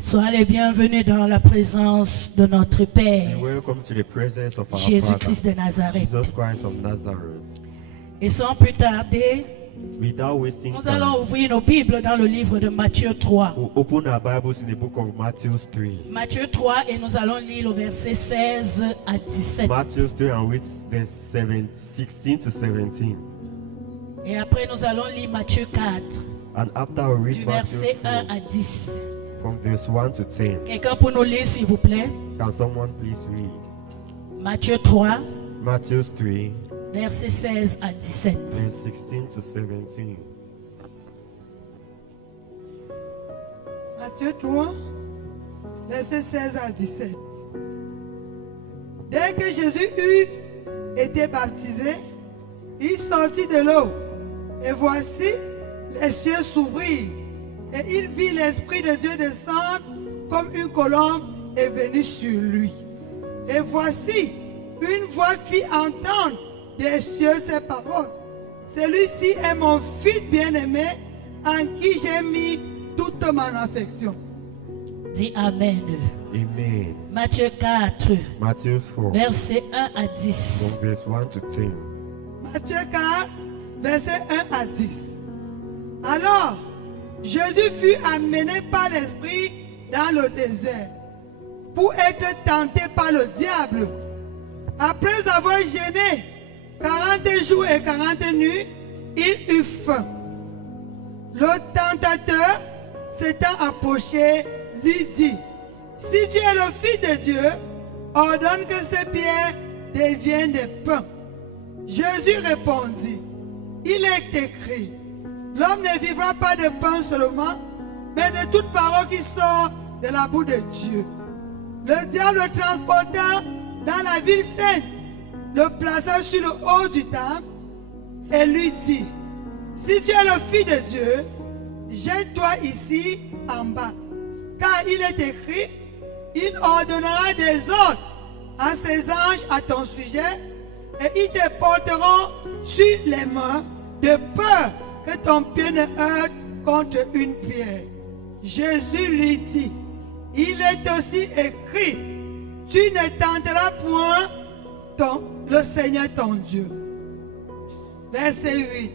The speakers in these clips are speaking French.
Sois les bienvenus dans la présence de notre Père, And welcome to the presence of our Jésus-Christ Father, de Nazareth. Jesus Christ of Nazareth. Et sans plus tarder, Without wasting nous time, allons ouvrir nos Bibles dans le livre de Matthieu 3. we'll open our Bibles in the book of Matthew 3. Matthieu 3 et nous allons lire le verset 16 à 17. Matthew 3 and read verse 16 to 17. Et après nous allons lire Matthieu 4 And after we du read Matthew verset 1 4, à 10. from verse 1 to 10, Quelqu'un pour nous lire s'il vous plaît. can someone please read? Matthieu 3, Matthew 3, verset 16 à 17. verse 16 to 17. Matthieu 3, versets 16 à 17. Dès que Jésus eut été baptisé, il sortit de l'eau. Et voici, les cieux s'ouvrirent. Et il vit l'Esprit de Dieu descendre comme une colombe et venir sur lui. Et voici, une voix fit entendre des cieux ces paroles. Celui-ci est mon fils bien-aimé, en qui j'ai mis toute mon affection. Dis Amen. Amen. Matthieu 4, Matthew 4, verset 1 à from 10. verse 1 to 10. Matthieu 4, verset 1 à 10. Alors, Jésus fut amené par l'Esprit dans le désert pour être tenté par le diable. Après avoir jeûné 40 jours et 40 nuits, il eut faim. Le tentateur s'étant approché, lui dit: si tu es le Fils de Dieu, ordonne que ces pierres deviennent des pains. Jésus répondit: il est écrit, l'homme ne vivra pas de pain seulement, mais de toute parole qui sort de la bouche de Dieu. Le diable le transporta dans la ville sainte, le plaça sur le haut du temple et lui dit: si tu es le Fils de Dieu, jette-toi ici en bas. Car il est écrit, il ordonnera des ordres à ses anges à ton sujet, et ils te porteront sur les mains, de peur que ton pied ne heurte contre une pierre. Jésus lui dit: il est aussi écrit, tu ne tenteras point le Seigneur ton Dieu. Verset 8.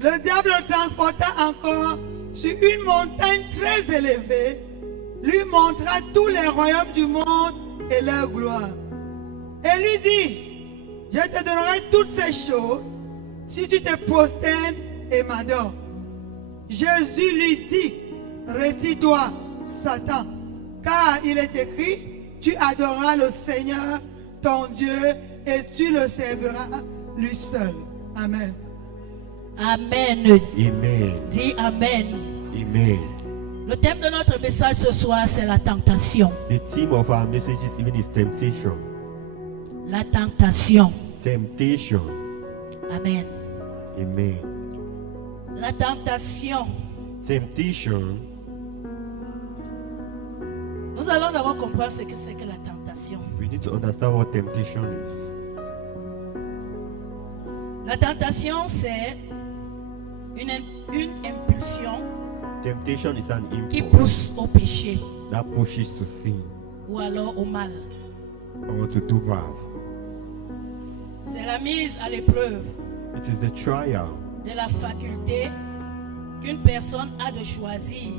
Le diable le transporta encore sur une montagne très élevée, lui montra tous les royaumes du monde et leur gloire. Et lui dit: je te donnerai toutes ces choses si tu te prosternes et m'adores. Jésus lui dit: retire-toi, Satan, car il est écrit, tu adoreras le Seigneur ton Dieu et tu le serviras lui seul. Amen. Amen. Amen. Dis Amen. Amen. Le thème de notre message ce soir, c'est la tentation. The theme of our message is even is temptation. La tentation. Temptation. Amen. Amen. La tentation. Temptation. Nous allons d'abord comprendre ce que c'est que la tentation. We need to understand what temptation is. La tentation, c'est une impulsion Temptation is an qui impulse pousse au péché that pushes to sin ou alors au mal. or to do bad. C'est la mise à l'épreuve It is the trial de la faculté qu'une personne a de choisir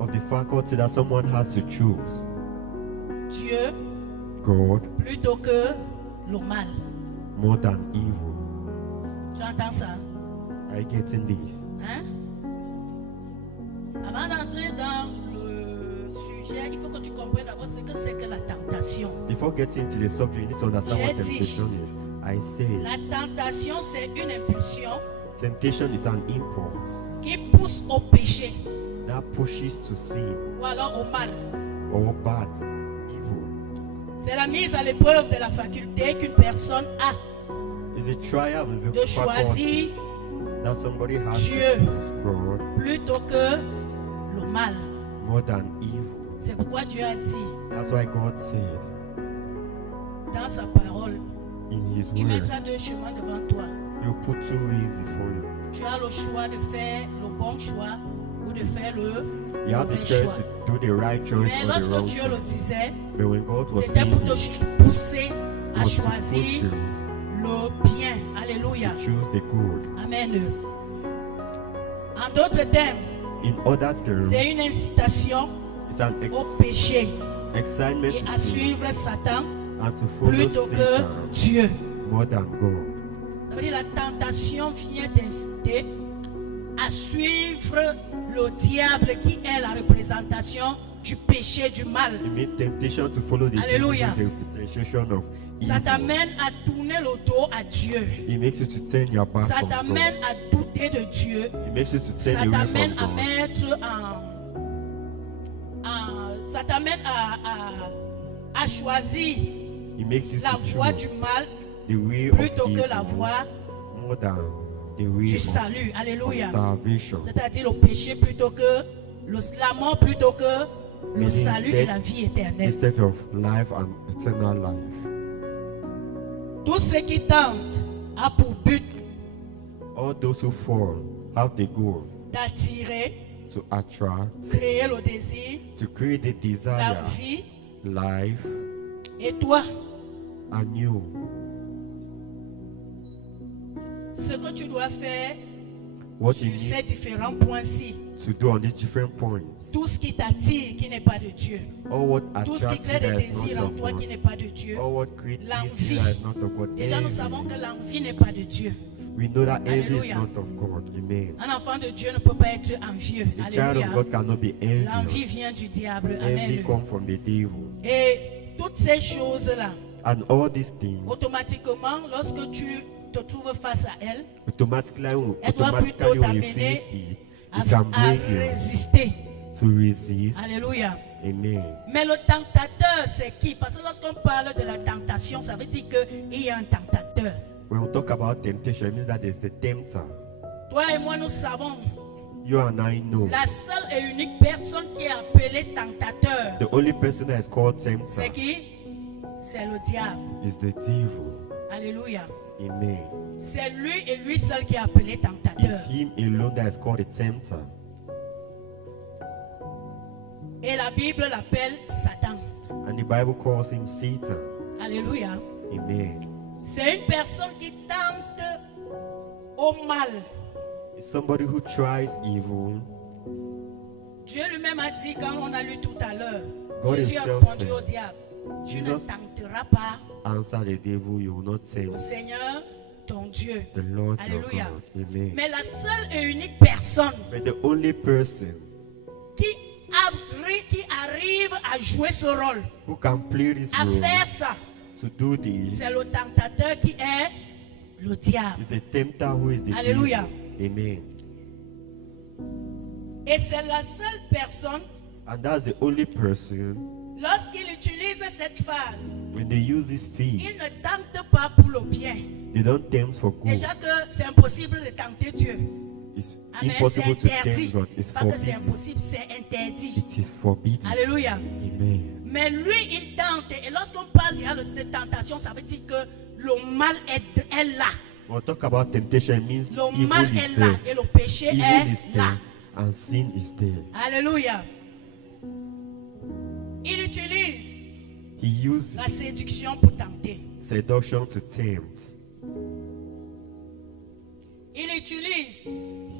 of the faculty that someone has to choose Dieu God plutôt que le mal. more than evil. Tu entends ça? Are you getting this? Hein? Avant d'entrer dans le sujet, il faut que tu comprennes d'abord ce que c'est que la tentation. Before getting into the subject, you need to understand what J'ai dit. temptation is. I say La tentation, c'est une impulsion temptation is an impulse qui pousse au péché that pushes to sin ou alors au mal. or bad, evil. C'est la mise à l'épreuve de la faculté qu'une personne a It's a trial of the de faculty choisir that somebody has to Dieu. choose God plutôt que le mal. more than evil. C'est pourquoi Dieu a dit That's why God said dans sa parole, in His il word, mettra deux chemins devant toi. He'll put two ways before you. Tu as le choix de faire le bon choix ou de faire le You have the mauvais choice choix. to do the right choice Mais or the lorsque wrong Dieu choice. le disait, But when God was c'était saying pour te it, pousser à was to push choisir you le bien. Alléluia. to choose the good. Amen. En d'autres termes, In other terms, c'est une incitation it's an au péché excitement et to à sin suivre Satan and to follow plutôt que Satan Dieu. more than God. Ça veut dire la tentation vient t'inciter à suivre le diable qui est la représentation du péché, du mal. It means temptation to follow the devil, Alléluia. the representation of Ça evil. t'amène à tourner le dos à Dieu. It makes you to turn your back Ça on God. t'amène à douter de Dieu. It makes you to Ça turn away t'amène from à God. mettre ça t'amène à choisir It makes you la to voie choose du mal the way plutôt of que evil la voie more than the way du of salut. Alléluia. salvation. C'est-à-dire le péché plutôt que la mort plutôt que le Meaning salut et death la vie éternelle. Instead of life and eternal life. Tout ce qui tente a pour but All those who fall have the goal d'attirer, to attract, créer le désir, to create the desire, l'envie. life, Et toi, and you. ce que tu dois faire What you sur ces need différents points-ci, to do on these different points. tout ce qui t'attire qui n'est pas de Dieu, Or what tout ce qui attracts you crée des that is désirs not en of toi qui God. n'est pas de Dieu. Or what creates L'envie. you that is not of God. Déjà, nous Envy. savons que l'envie n'est pas de Dieu. We know that envy is Alléluia. not of God. Amen. Un enfant de Dieu ne peut pas être envieux. The child of Alléluia. God cannot be L'envie envious. vient du diable. Envy Amen. comes from the devil. Et toutes ces choses-là, And all these things, automatiquement, lorsque tu te trouves face à elles, automatically, elle doit plutôt when you t'amener face it, à, it can à bring you résister. to resist. Alléluia. Amen. Mais le tentateur, c'est qui? Parce que lorsqu'on parle de la tentation, ça veut dire qu'il y a un tentateur. When we talk about temptation, it means that there's the tempter. Toi et moi, nous savons, You and I know. la seule et unique personne qui est appelée tentateur, The only person that is called c'est tempter qui? C'est le diable. is the devil. Alléluia. Amen. C'est lui et lui seul qui est appelé tentateur. It's him alone that is called a tempter. Et la Bible l'appelle Satan. And the Bible calls him Satan. Alléluia. Amen. C'est une personne qui tente au mal. It's somebody who tries evil. Dieu lui-même a dit quand on a lu tout à l'heure, God Jésus a himself répondu said, au diable, tu ne Jesus tenteras pas Answer the devil, you will not le tempt Seigneur, ton Dieu. the Lord your Alléluia. God. Amen. Mais la seule et unique personne But the only person qui arrive à jouer ce rôle, who can play this à role, faire ça, to do this, c'est le tentateur qui est le diable. is the tempter who is the Alléluia. devil. Amen. Et c'est la seule personne, And that's the only person, lorsqu'il utilise cette phase, when they use this il feet, ne tente pas pour le bien. they don't tempt for good. Déjà que c'est impossible de tenter Dieu. It's Amen. C'est impossible to interdit. tempt God. It's Pas que c'est forbidden. impossible, c'est interdit. It is forbidden. Alléluia. Amen. Mais lui, il tente. Et lorsqu'on parle de tentation, ça veut dire que le mal est là. When we talk about temptation, it means Le evil mal is est là. there. Et le péché Evil is est là. there and sin is there. Alléluia. Il utilise He used la séduction pour tenter. seduction to tempt. Il utilise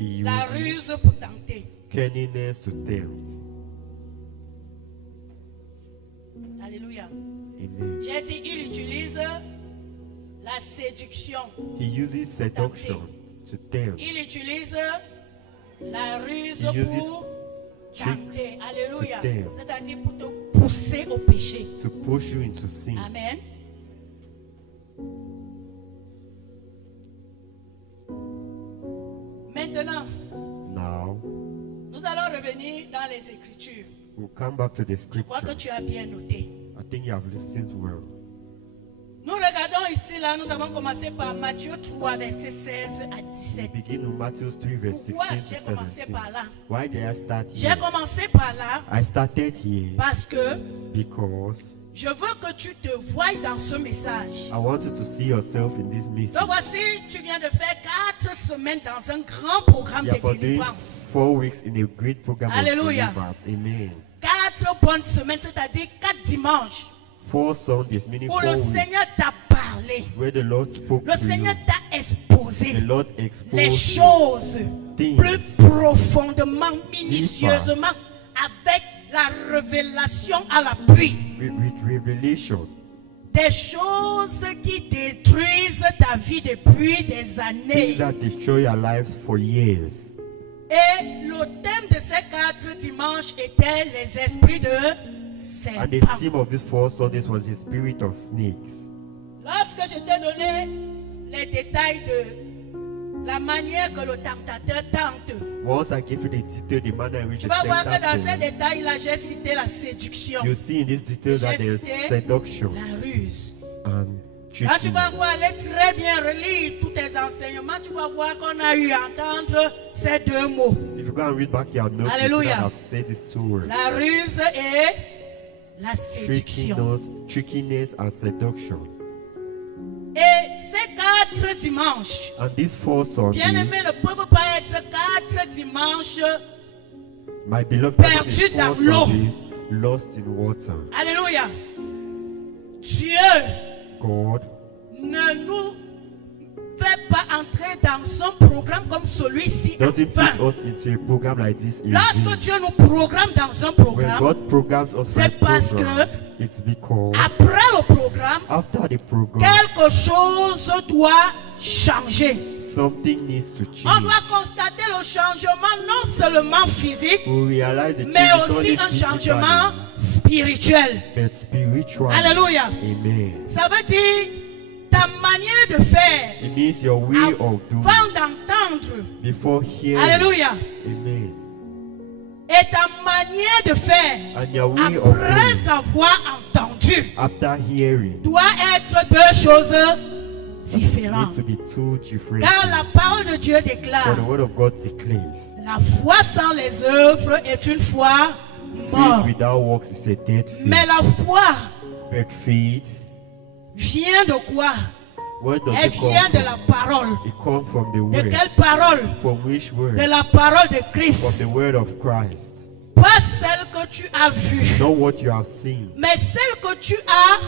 He la uses ruse pour tenter. cunningness to tempt. Alléluia. Amen. J'ai dit, il utilise la séduction. He uses seduction to tempt. Il utilise la ruse He uses pour tricks tenter. Alléluia. to tempt. C'est-à-dire pour te pousser au péché. To push you into sin. Amen. Maintenant, Now, nous allons revenir dans les Écritures. we'll come back to the Je crois que scriptures. tu as bien noté. I think you have listened well. Nous regardons ici, là, nous avons commencé par Matthieu 3, versets 16 à 17. Begin with Matthew 3, verse Pourquoi 16 j'ai to commencé 17. par là? Why did I start J'ai here? commencé par là I started here parce que because Je veux que tu te voies dans ce message. I want you to see yourself in this message. Donc voici, tu viens de faire 4 semaines dans un grand programme Yeah, de for doing délivrance. 4 weeks in a great program Hallelujah. of deliverance. Amen. 4 bonnes semaines, c'est-à-dire 4 dimanches, 4 Sundays, meaning où 4 le weeks, Seigneur t'a parlé. where the Lord spoke Le to Seigneur you. t'a exposé The Lord les exposed choses things plus profondément, minutieusement, avec la révélation à l'appui. with revelation. Des choses qui détruisent ta vie depuis des années. Things that destroy your lives for years. Et le thème de ces 4 dimanches était les esprits de And the serpents. theme of these 4 Sundays was the spirit of snakes. Lorsque je t'ai donné les détails de la manière que le tentateur tente, Once I give you the detail, the manner in which tu the vas voir que dans ces tempter détails-là, j'ai cité la séduction, you see in these details that j'ai there's cité seduction la ruse. and Quand tu trickery. vas encore aller très bien relire tous tes enseignements, tu vas voir qu'on a eu à entendre ces 2 mots. If you go and read back your notes, you see Hallelujah. that I've said these 2 words. La ruse et la séduction. Trickiness and seduction. Et ces 4 dimanches, And these 4 Sundays, bien-aimés, ne peuvent pas être 4 dimanches. my beloved, Perdu these 4 dans l'eau. Sundays lost in water. Alléluia. Dieu God ne nous fait pas entrer dans un programme comme celui-ci en doesn't vain. put us into a program like this in Lorsque vain. Dieu nous programme dans un When programme, God programs us for c'est a parce program, it's because après le programme, after the program, quelque chose doit changer. something needs to On change. doit constater le changement non seulement physique, We realize the mais change is not aussi only un physical, changement spirituel. but spiritual. Alléluia. Amen. Ça veut dire ta manière de faire It means your way of doing avant d'entendre. before hearing. Alléluia. Amen. Et ta manière de faire And your way of doing après avoir entendu after hearing doit être 2 choses needs différentes. to be 2 different Car things. la parole de Dieu For the déclare, word of God declares, la foi sans les œuvres est une foi faith morte. without works is a dead Mais faith. la foi But faith, vient de quoi? where does Elle it come vient de from? la parole. It comes from the De word. quelle parole? From which word? De la parole de From Christ. the word of Christ. Pas celle que tu as vue, Not what you have seen, mais celle que tu as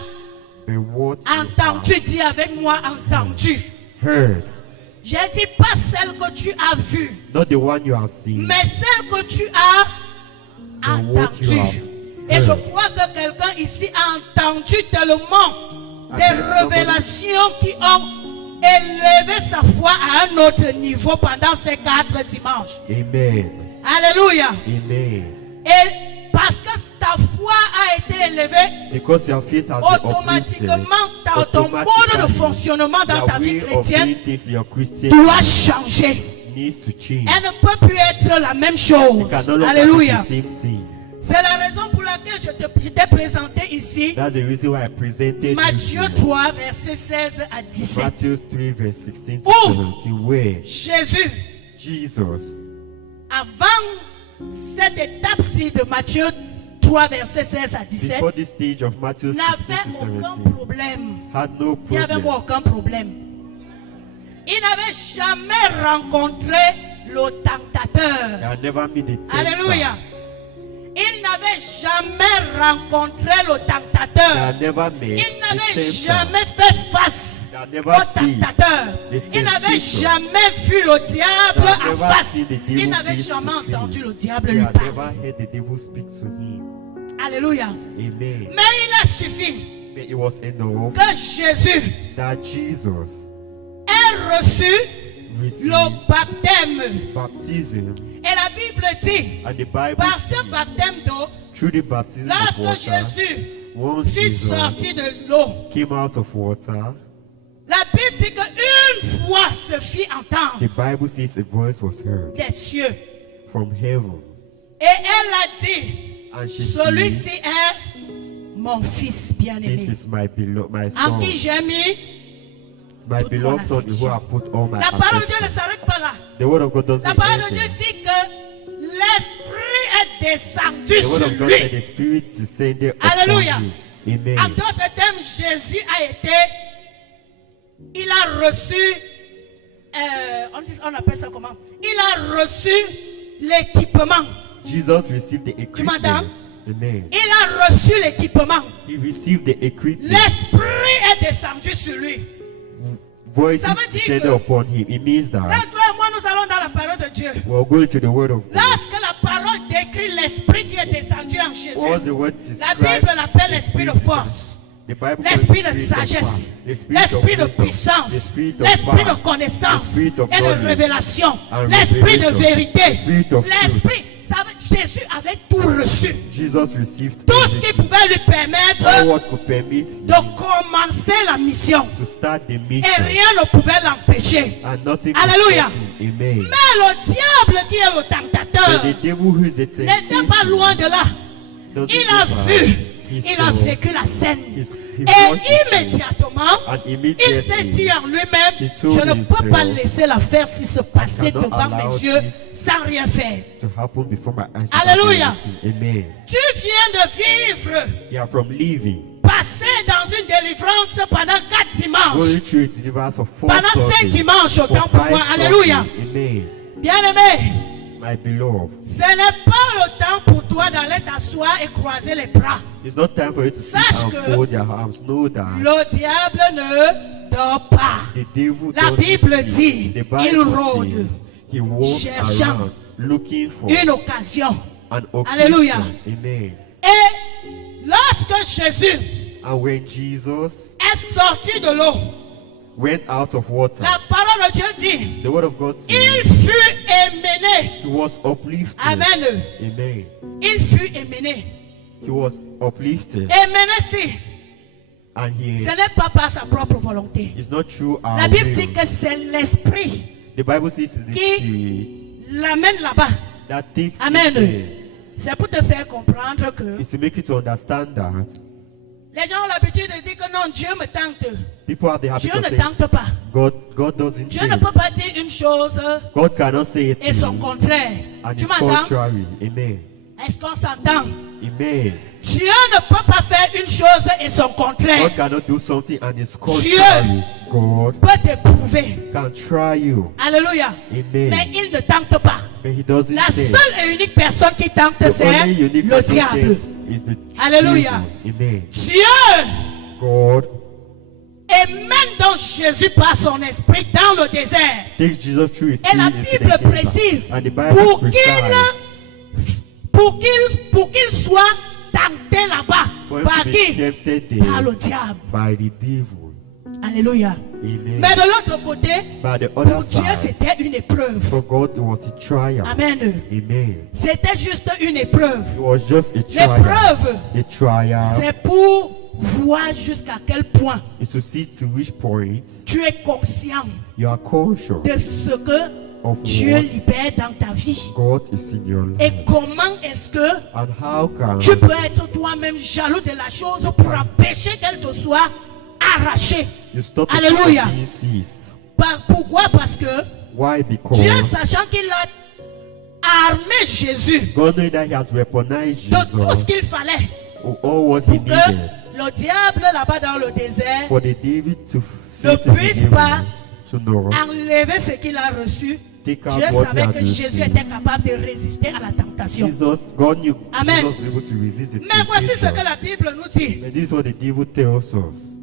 but what you entendue. Dis avec moi, entendu. have heard. J'ai dit pas celle que tu as vue, Not the one you have seen, mais celle que tu as but what you entendue. have Et je heard. crois que quelqu'un ici a entendu tellement I des think somebody- révélations qui ont élevé sa foi à un autre niveau pendant ces 4 dimanches. Amen. Alléluia. Amen. Et parce que ta foi a été élevée, Because your faith has been uplifted, automatiquement ton mode de fonctionnement dans ta your vie way of chrétienne doing things in your Christian doit life changer. needs to change. Elle ne peut plus être la même It chose. can no longer Alléluia. be the same thing. C'est la raison pour laquelle je t'ai présenté ici That's the reason why I presented Matthieu you 3, verset 16 à 17. Matthew 3 verse 16 to Oh! 17, where Jésus, Jesus, avant cette étape-ci de Matthieu 3, verset 16 à 17, before this stage of Matthew 16 n'avait to aucun 17, problème. had no Dis avec moi, problem. aucun problème. Il n'avait jamais rencontré le He tentateur. had never met the tempter. Alléluia. Il n'avait jamais rencontré le He tentateur. had never met Il the n'avait tempter. jamais fait face He had au never faced tentateur. the Il n'avait temptation. jamais vu le diable He had en never face. seen the devil Il n'avait face to jamais face. entendu le diable He lui had never parler. heard the devil speak to him. Alléluia. Amen. Mais il a suffi But it was enough que Jésus that Jesus ait reçu received le baptême. baptism, Et la Bible dit, and the Bible par ce says, baptême d'eau, through the baptism of lorsque water, Jésus once fut Jesus sorti de l'eau, came out of water, la Bible dit qu'une voix se fit entendre the Bible says a voice was heard des cieux. from heaven, Et elle a dit, and she celui-ci said, est mon fils "This bien-aimé, is my beloved, my en son, qui j'ai mis. my toute beloved mon son, in who I put all my La parole de Dieu ne affection." s'arrête pas là. The word of God doesn't La parole de end Dieu there. dit que l'Esprit est descendu The word sur of God said lui. the Spirit descended Alléluia. upon you. Amen. En d'autres termes, Jésus il a reçu, on appelle ça comment? Il a reçu l'équipement. Jesus received the equipment. m'entends? Amen. Il a reçu l'équipement. He received the equipment. L'Esprit est descendu sur lui. Voices Ça veut dire descended que- upon him. It means Quand that toi et moi nous allons dans la parole de Dieu, we're going to the word of God. lorsque la parole décrit l'Esprit qui est descendu en All Jésus, the word la describes Bible l'appelle the l'esprit de spirit- force, The Bible l'esprit de calls it the spirit of sagesse, power, the spirit of l'esprit de wisdom, the puissance, spirit of l'esprit de power, connaissance the spirit of et de knowledge révélation, and l'esprit de revelation, vérité, the spirit of truth. l'esprit. Jésus avait tout reçu. Jesus received Tout ce qui everything. pouvait lui permettre All what could permit him de commencer la mission. to start the Et mission, rien ne pouvait l'empêcher. and nothing could Alléluia. stop him. Amen. Mais le diable qui est le tentateur But the devil who is the n'était pas loin de là. doesn't Il a go vu, far. He il a saw, vécu la scène. he Et watched the immédiatement, and il s'est immediately dit en lui-même, he told je ne peux himself, pas laisser l'affaire si se passer cannot devant allow mes yeux this sans rien faire. to happen before my eyes. Alléluia. Amen. Tu viens de vivre, You are from living, passer dans une délivrance pendant 4 dimanches. going through a deliverance for 4 Pendant 5 Sundays, dimanches, for autant pour 5 moi. Alléluia. Sundays. Amen. Bien-aimé, My beloved, ce n'est pas le temps pour toi d'aller t'asseoir et croiser les bras. it's not time for you to sit Sache and que fold your arms. Know that Le diable ne dort pas. the devil La doesn't Bible sleep. dit, The Bible il rôde, says he walks cherchant around looking for Une occasion. an occasion. Alléluia. Amen. Et lorsque Jésus And when Jesus est sorti de l'eau, went out of water, la parole de Dieu dit, the word of God il says fut émené. he was uplifted. Amen. Amen. Il fut émené. He was uplifted, Émené, si. and he Ce n'est pas par sa propre volonté. is not through our La Bible will. dit que c'est l'esprit The Bible says it's the Qui- spirit l'amène là-bas. that takes you Amen. there. C'est pour te faire comprendre que It's to make you to understand that les gens ont l'habitude de dire que non, Dieu me tente. people have the habit Dieu of ne saying tente pas. God doesn't Dieu say ne it. peut pas dire une chose God cannot say it et son contraire. and Tu it's m'entends? contrary. Amen. Est-ce qu'on s'entend? Amen. Dieu ne peut pas faire une chose et son contraire. God cannot do something and it's contrary. God Peut t'éprouver. can try you. Alléluia. Amen. Mais il ne tente pas. But he doesn't La say. seule et unique personne qui tente, The c'est only unique le person diable. thing is the Alléluia. devil. Amen. Dieu God émène donc Jésus par son esprit dans le désert. takes Jesus through his Et la spirit into the Bible desert. précise, And the Bible pour precise qu'il soit tenté là-bas. for him Par to be qui? tempted Par there le diable. by the devil. Alléluia. Amen. Mais de l'autre côté, By the pour other Dieu, side, c'était une épreuve. for God it was a trial. Amen. Amen. C'était juste une épreuve. It was just a trial. L'épreuve, The trial c'est pour voir jusqu'à quel point is to see to which point tu es conscient you are conscious de ce que of Dieu what libère dans ta vie. God is in your Et life. comment est-ce que And how can tu peux être toi-même jaloux de la chose pour empêcher qu'elle te soit arrachée. you stop it Alléluia. from being seized? Pourquoi? Parce que Why? Because Dieu, sachant qu'il a armé Jésus God knew that he has weaponized de tout ce Jesus qu'il fallait with all what he pour que needed le diable là-bas dans le désert for the David to ne face the puisse devil, pas to know, enlever ce qu'il a reçu. take out Dieu what he savait had que Jésus received. était capable de résister à la tentation. Jesus, God knew Amen. Jesus was able to resist the Mais voici ce que temptation. la Bible nous dit. But this is what the devil tells us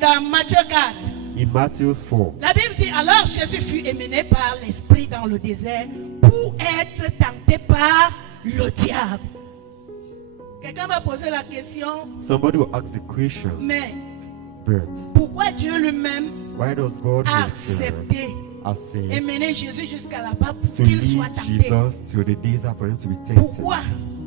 Dans Matthieu 4. in Matthew 4. La Bible dit, alors Jésus fut émené par l'Esprit dans le désert pour être tenté par le diable. Quelqu'un va poser la question, Somebody will ask the question, mais but pourquoi Dieu lui-même why does God a himself accepté accept émener Jésus jusqu'à là-bas pour to qu'il lead soit tenté? Jesus to the desert for him to be tempted? Pourquoi?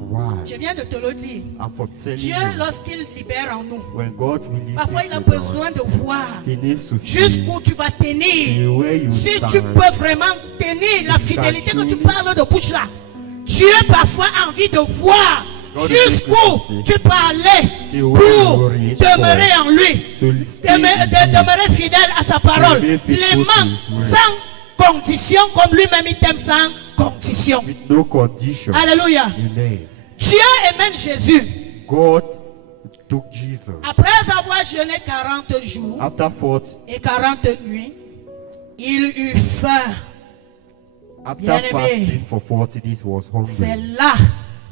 Why? Je viens de te le dire. I'm for telling Dieu, you, lorsqu'il libère en nous, when God releases parfois il a you down, besoin de voir he needs to see jusqu'où tu vas tenir. where you Si stand. tu peux vraiment tenir la fidélité que tu parles de bouche là, Dieu parfois a envie de voir God jusqu'où is tu peux aller See where you pour reach demeurer en lui, to stay in him. demeurer fidèle à sa parole, Remain faithful l'aimant to his word. sans condition comme lui-même il t'aime sans condition. With no condition. Alléluia. Amen. Dieu émène Jésus God took Jesus. Après avoir jeûné 40 jours After 40, et 40 nuits, il eut faim. after Bien-aimé. fasting for 40 days, he was C'est hungry. là,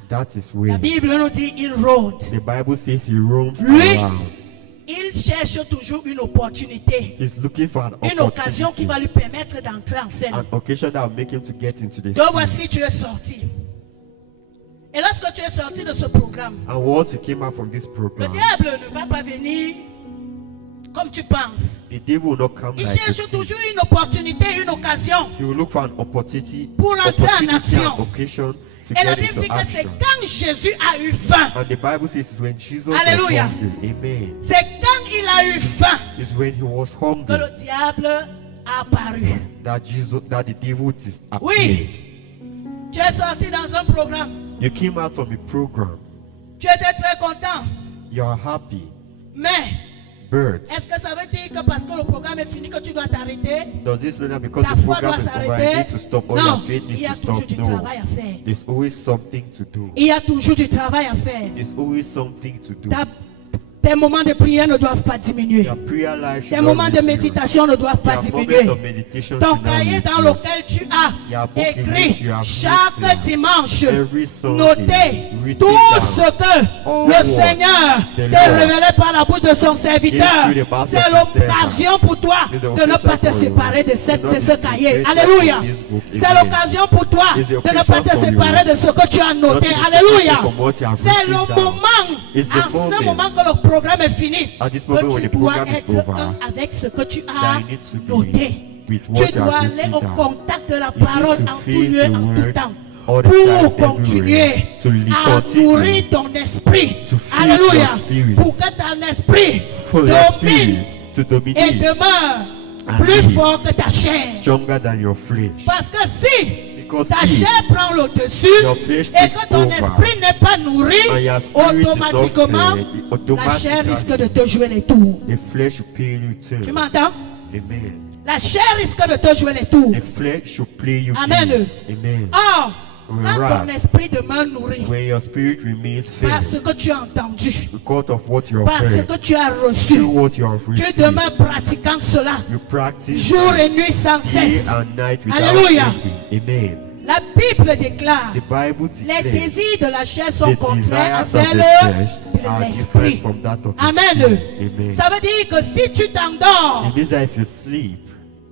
That is la where Bible nous dit, il rôde. the Bible says he roams Lui, around. il cherche toujours une opportunité, He's looking for an une occasion qui opportunity, va lui permettre d'entrer en scène. an occasion that will make him to get into the Donc scene. voici, tu es sorti. Et lorsque tu es sorti de ce programme, And once you came out from this le program, diable ne va pas venir comme tu penses. the devil will not come Il like a cherche thief. toujours une opportunité, une occasion. He will look for an opportunity, Pour entrer en opportunity action. and occasion to Et la get Bible dit into que c'est action. quand Jésus a eu faim. And the Bible says it's when Jesus Alléluia. was hungry. Amen. C'est quand il a eu faim It's when he was que hungry le diable a apparu. that the devil is appeared. Oui. Tu es sorti dans un programme. You came out from a program. Tu étais très content. You are happy. Mais But est-ce que ça veut dire que parce que le programme est fini que tu dois t'arrêter? does this mean that because Ta the foi program doit is over, I s'arrêter? need to stop or Non, your faith il needs y a to toujours stop? du No. travail à faire. There's always something to do. Il y a toujours du travail à faire. There's always something to do. Tes moments de prière ne doivent pas diminuer. Your prayer life should Tes not moments de reduce. méditation ne doivent pas Your diminuer. moments of meditation Ton should not cahier dans reduce. lequel tu as Your book in which écrit you have chaque written dimanche, every Sunday, notez written tout down ce que all le what Seigneur the t'a Lord révélé par la bouche de son serviteur. gives you the mouth C'est of his l'occasion pour toi It's the de ne occasion pas te for you séparer de to ce not be cahier. separated Alléluia. from this book. C'est Amen. l'occasion pour toi It's the de ne occasion pas te for you séparer de ce que tu as noté. not to be Alléluia. separated from what you have C'est written le down. moment, It's the en ce moment. moment que le programme est fini, At this moment que when tu the dois program is être over, un avec ce que tu that as you need to be noté. with Tu what you dois have aller written au down. contact de la You need parole to en tout face lieu, the en tout word temps, all the pour time, continuer everywhere, to à continue nourrir ton esprit. to feed Alléluia. your spirit. Pour que ton esprit For your domine spirit to et dominate demeure and plus live fort que ta chair. stronger than your flesh. Parce que si Because ta if chair prend le dessus your flesh et takes que ton over esprit n'est pas nourri, and your spirit is not automatiquement, fed, la chair risque automatically de te jouer les tours. the flesh will play you Tu too. m'entends? Amen. La chair risque de te jouer les tours. The flesh should play you Amen. games. Amen. Or, quand Whereas, ton esprit demeure nourri, when your spirit remains parce fed que tu as entendu, because of what you have parce heard, que tu as through reçu, what you have tu received, demeures pratiquant cela you practice jour et nuit sans day cesse. and night without Alléluia. sleeping. Amen. La Bible déclare, The Bible les declares désirs de la chair sont the contraires à desires of celles the flesh de are l'esprit. different from that of the Amen. spirit. Amen. Ça veut dire que si tu t'endors It means that if you sleep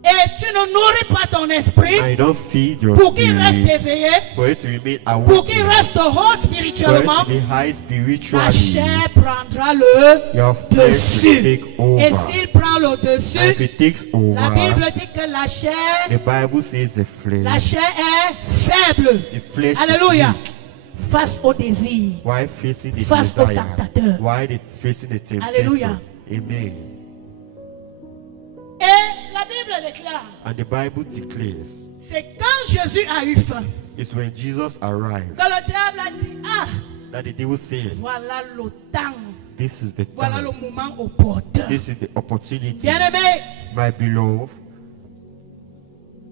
et tu ne nourris pas ton esprit and you don't feed your pour qu'il reste spirit, éveillé, for it to remain pour qu'il awake, reste haut for it spirituellement, to be high la spiritually, chair prendra le your flesh will dessus. take Et over. s'il prend le And if dessus, it takes la Bible over, dit que la the chair Bible says the La flesh, chair est faible. the flesh Alléluia. is weak. Face au désir. Why facing the Face au desire? tentateur. Why facing the temptation? Alléluia. Amen. Et la Bible déclare, And the Bible declares, c'est quand Jésus a eu faim it's when Jesus arrived que le diable a dit, ah, that the devil said, voilà le temps, this is the voilà le time, moment opportun. this is the opportunity, Bien-aimé, my beloved.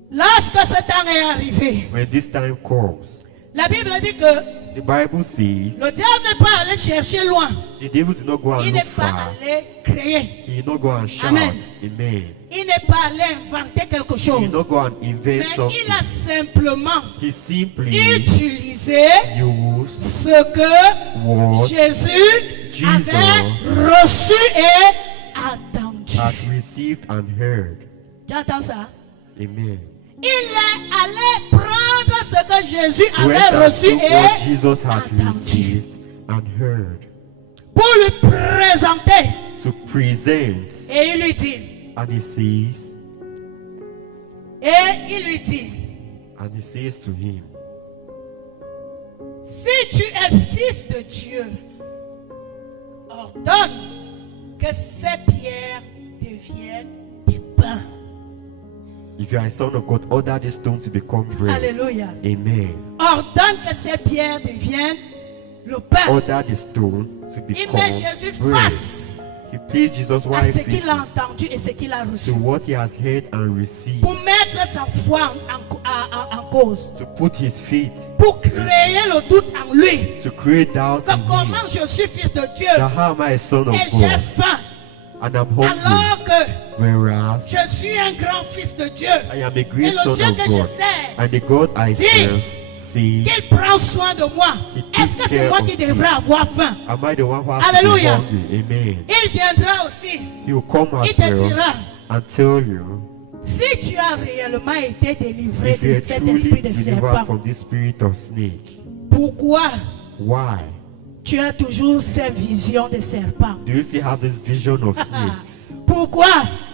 lorsque ce temps est arrivé, When this time comes, la Bible dit que the Bible says le diable n'est pas allé chercher loin. the devil did not go and Il look n'est pas far. allé créer. He did not go and shout. Amen. Amen. Il n'est pas allé inventer quelque He chose. did not go and invent Mais something. il a simplement He simply utilisé used ce que what Jésus Jesus avait reçu et entendu. had received and heard. Tu entends ça? Amen. Il est allé prendre ce que Jésus Went avait and reçu took what et Jesus had entendu received and heard pour lui présenter. to present. Et il lui dit, And he says, et il says to him, si tu es fils de Dieu, ordonne que ces pierres deviennent des pains. if you are a son of God, order this stone to become bread. Alléluia. Amen. Ordonne que ces pierres deviennent le pain. Order the stone to Il become met Jésus bread. face He pleased Jesus à while ce qu'il a facing entendu et ce qu'il a reçu. to what he has heard and received. Pour mettre sa foi en cause. to put his feet, Pour créer le doute en lui. to create doubt Que in him. comment je suis fils de Dieu That how am I a son of et j'ai God? faim. And I'm hungry. Alors que Whereas je suis un grand fils de Dieu. I am a Et great le son Dieu of que je God. sers, And the God I Dis serve says, qu'il prend soin de moi. He Est-ce que takes c'est care moi of qui you. devrais avoir faim? am I the one who has to be Alléluia. hungry? Amen. Il viendra aussi. He will come Il as te well dira, and tell you si tu as réellement été délivré if you de are cet truly esprit de delivered serpent, from this spirit of snake. pourquoi Why? tu as toujours ces visions de serpent? Do you still have this vision of snakes? Pourquoi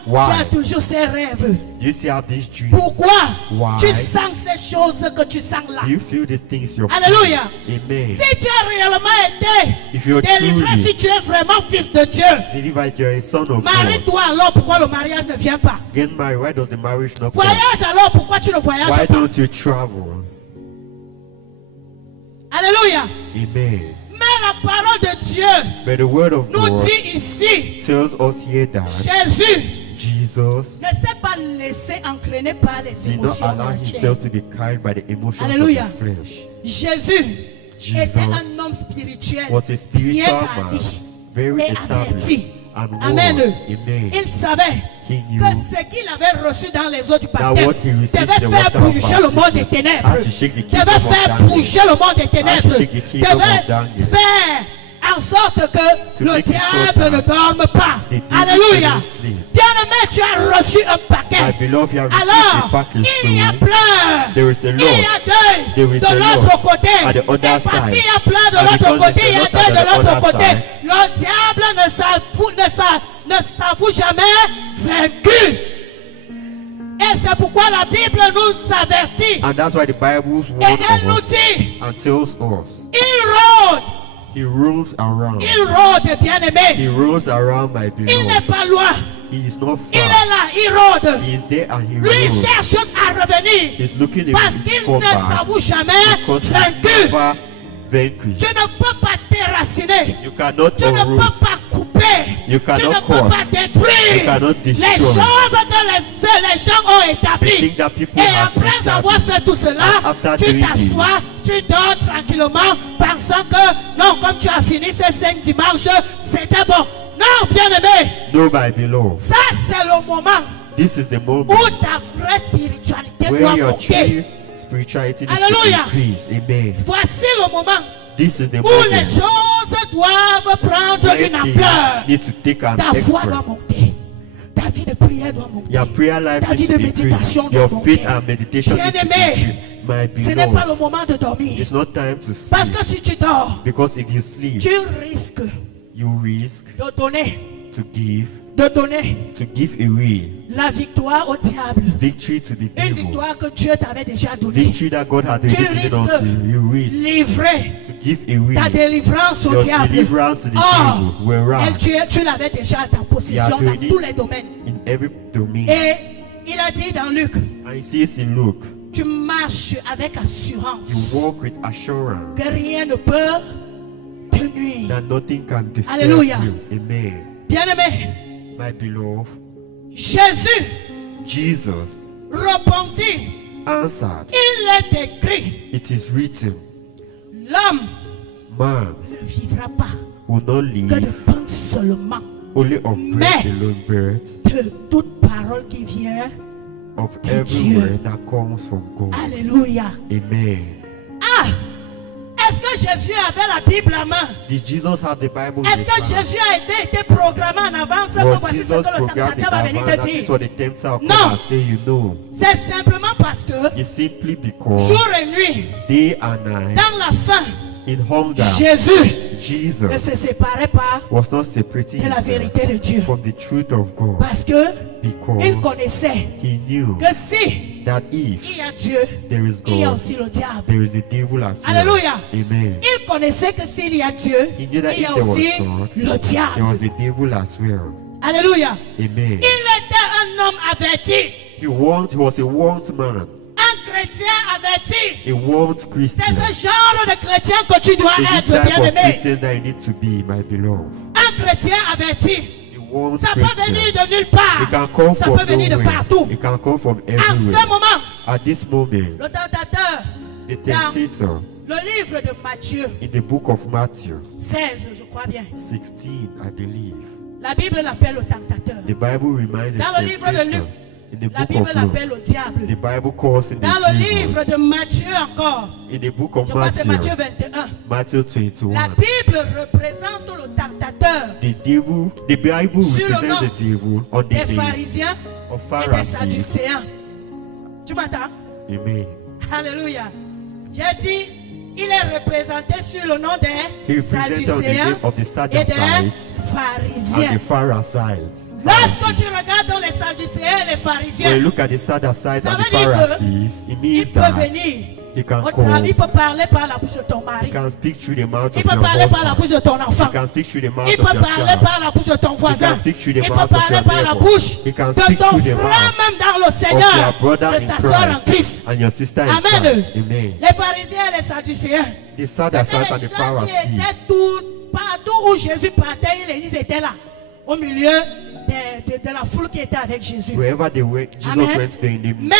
Why? tu as toujours ces rêves? Do you still have these dreams? Pourquoi Why? tu sens ces choses que tu sens là? Do you feel the things you're Alléluia. feeling? Amen. Si tu as réellement été If you're délivré, truly si tu es vraiment fils de Dieu, delivered, you're a son of God. marie-toi alors, pourquoi le mariage ne vient pas? Get married. Why does the marriage not come? Voyage alors, pourquoi tu ne voyages Why pas? don't you travel? Alléluia. Amen. Mais la parole de Dieu But the word of nous God dit ici, tells us here that Jésus Jesus ne s'est pas laissé entraîner par les did not émotions de allow la chair. himself to be carried by the emotions Alléluia. of the flesh. Jésus Jesus était un homme spirituel, Was a bien spiritual man, garni very et averti. established and Amen. wise. Amen. Il savait He knew que ce qu'il avait reçu dans les eaux du that baptême what he received devait the faire water of bouger le monde des baptism ténèbres, had to shake the kingdom devait of faire darkness, bouger le monde des ténèbres, shake the kingdom of devait darkness, faire en sorte que to le make it so diable ne that dorme pas. the devil Alléluia. couldn't sleep. Bien-aimé, tu as reçu un My paquet. beloved, you have received Alors, a package il y a soon. plein. There is a Il lot. y a deuil There is de a l'autre lot côté. at the Et other parce side. qu'il y a plein de And l'autre because côté, there's il y a a lot deuil at de the l'autre other côté. side. Le diable ne s'avoue jamais vaincu. Et c'est pourquoi la Bible nous avertit. And that's why the Bible Et elle nous warns us dit, and tells us il rôde. he rules around. Il rôde, bien-aimé. He rules around, my Il n'est beloved. pas loin. He is not Il est far. là, il rôde. He is there and he Lui rules. cherche à revenir. He's looking Parce at qu'il his come ne back s'avoue jamais because he's vaincu. never vanquished. Tu ne peux pas t'éraciner. You cannot Tu ne uproot. peux pas couper. You Tu cannot ne peux cause. pas détruire You cannot les destroy. choses que les gens ont The établies. thing that people Et have après established. avoir fait tout cela, And after tu doing t'assois, tu dors tranquillement, pensant que non, comme tu as fini ces 5 dimanches, c'était bon. Non, bien-aimé, No, my beloved. ça c'est le moment This is the moment où ta vraie spiritualité doit where your monter. true spirituality needs Alléluia. to increase. Amen. Voici le moment This is the où les moment choses doivent prendre where une things ampleur. need to take an Ta foi doit expert. monter. Ta vie de prière doit monter. Your prayer life Ta vie needs de to increase. méditation doit Your monter. faith and meditation needs to Bien-aimé, increase. My Ce n'est pas beloved, le moment de dormir. it's not time to Parce sleep. que si tu dors, Because if you sleep, tu risques you risk de donner to give away la victoire au diable. victory to the Une devil. victoire que Dieu t'avait déjà donnée. Victory that God had Tu already given risques unto you. You risk livrer to give away ta délivrance au your diable. deliverance to the Or, devil. Whereas tu l'avais déjà à ta possession You are dans ready. tous les domaines. in every domain. Et il a dit dans Luc, And he says in Luke, tu marches avec assurance you walk with assurance que rien ne peut te nuire. that nothing can disturb Alléluia. you. Amen. Bien-aimé, My beloved, Jésus Jesus répondit, answered, il est écrit, it is written, l'homme man ne vivra pas will not que de live pain seulement, only of bread Mais- alone, but de toute parole qui vient. of de every Dieu. word that comes from God. Alléluia. Amen. Ah, est-ce que Jésus avait la Bible à main? Did Jesus have the Bible in Est-ce his que hand? Jésus a été programmé en avance que Was voici ce Jesus que le programmed in tentateur va venir advance te that this dire? what the tempter will come Non. and say, you know? C'est simplement parce que It's simply because jour et nuit, day and night dans la faim, in hunger, Jésus ne Jesus se séparait pas was not separating de la himself vérité de Dieu. from the truth of God Parce que il because connaissait he knew que si that if il y a Dieu, there is il y a God, aussi le diable. there is the devil as well. Alléluia. Amen. Il connaissait que s'il y a Dieu, He knew that il y if a there was aussi God, le there diable. was the devil as well. Alléluia. Amen. Il était un homme averti, He was a warned man, un chrétien averti. a warned C'est Christian. ce genre de chrétien que tu dois It's this être, type of bien-aimé. Christian that you need to be, my beloved. Un chrétien averti. A warned Ça peut venir Christian. de nulle It part. can come Ça from peut venir de nowhere. partout. It can come from À everywhere. ce moment, At this moment, le tentateur, the dans tempter le livre de Matthieu in the book of Matthew 16, je crois bien, 16, I believe, la Bible l'appelle le tentateur. the Bible reminds the Dans le livre de tempter. Luc, In the la book Bible of Luke, l'appelle le diable. the Bible calls in Dans the le devil. livre de Matthieu encore, In the book of je crois que c'est Matthieu Matthew, 21. Matthew La 21, Bible représente le tentateur the Bible Sur le represents nom the devil on the des name pharisiens of et des Pharisees. sadducéens. Tu m'entends? Amen. Alléluia. J'ai dit, il est représenté sur le nom He des represents on the sadducéens name of the et Sadducees des and pharisiens. the Pharisees. Lorsque tu regardes dans les sadducéens et les When you pharisiens, look at the Sadducees Ça and veut the dire que Pharisees, it il means peut that venir. he can Au travail, il call, peut parler par la bouche de ton he mari. can speak through the mouth Il of peut your parler par la bouche husband, de ton enfant. he can speak through the mouth Il of peut your parler child, par la bouche de ton he voisin. can speak through the Il peut mouth of parler your par la neighbor, bouche he can de speak ton through the frère mouth même dans le of Seigneur, your brother de in ta soeur en Christ Christ. and your sister in Amen. Christ. Amen. Les pharisiens et les sadducéens, The c'était Sadducees and les the gens qui Pharisees, étaient partout où Jésus partait, ils étaient là, au milieu de la foule qui était avec Jésus. wherever they went, Jesus Amen. went there in the Mais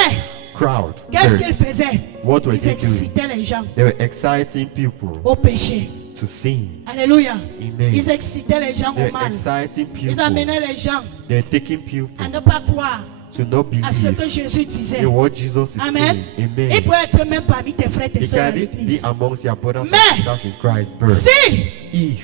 crowd. qu'est-ce There, qu'ils faisaient? What were Ils they doing? excitaient les gens They were exciting people au péché. to sin. Alléluia. Amen. Ils excitaient les gens They au were mal. exciting Ils people. amenaient les gens They're taking people à ne pas croire to not à ce que believe Jésus disait. in what Jesus is Amen. saying. Il Amen. peut être même parmi tes frères et tes It soeurs à can be l'église. amongst your brothers Mais, and sisters in Christ. But Si if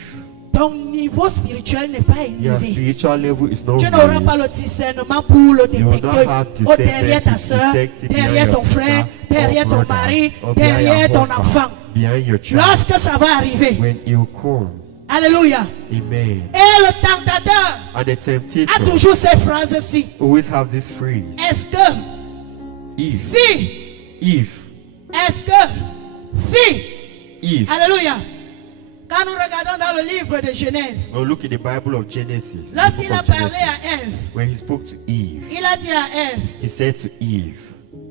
ton niveau spirituel n'est pas your élevé, spiritual level is not tu n'auras pas raised, le discernement pour le you will not détecter have oh, derrière ta discernment to soeur, detect it derrière behind ton your sister frère, or derrière ton brother, mari, or behind derrière your ton husband, enfant. behind your child. Lorsque ça va arriver, When you come, alléluia. amen. Et le tentateur And the a temptator toujours ces phrases-ci. always have this phrase: Est-ce que, if, si, est-ce que, si, alléluia. Quand nous regardons dans le livre de Genèse, Now look at the Bible of Genesis. the lorsqu'il book a of parlé Genesis, à Ève, when he spoke to Eve, il a dit à Ève, he said to Eve,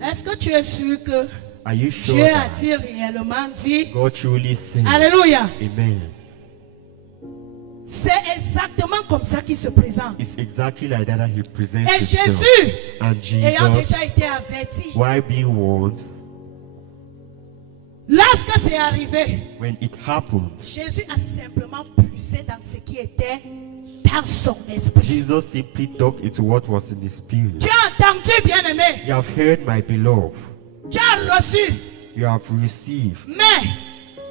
est-ce que tu es sûr que are you sure Dieu that a-t-il réellement dit? God truly said? Alléluia. Amen. C'est exactement comme ça qu'il se présente. It's exactly like that he presents Et himself. Jésus, And ayant Jesus, déjà été averti, while being warned, lorsque c'est arrivé, when it happened, Jésus a simplement puisé dans ce qui était dans son esprit. Jesus simply dug into what was in his spirit. Tu as entendu, bien-aimé? You have heard, my beloved. Tu as reçu, You have received. mais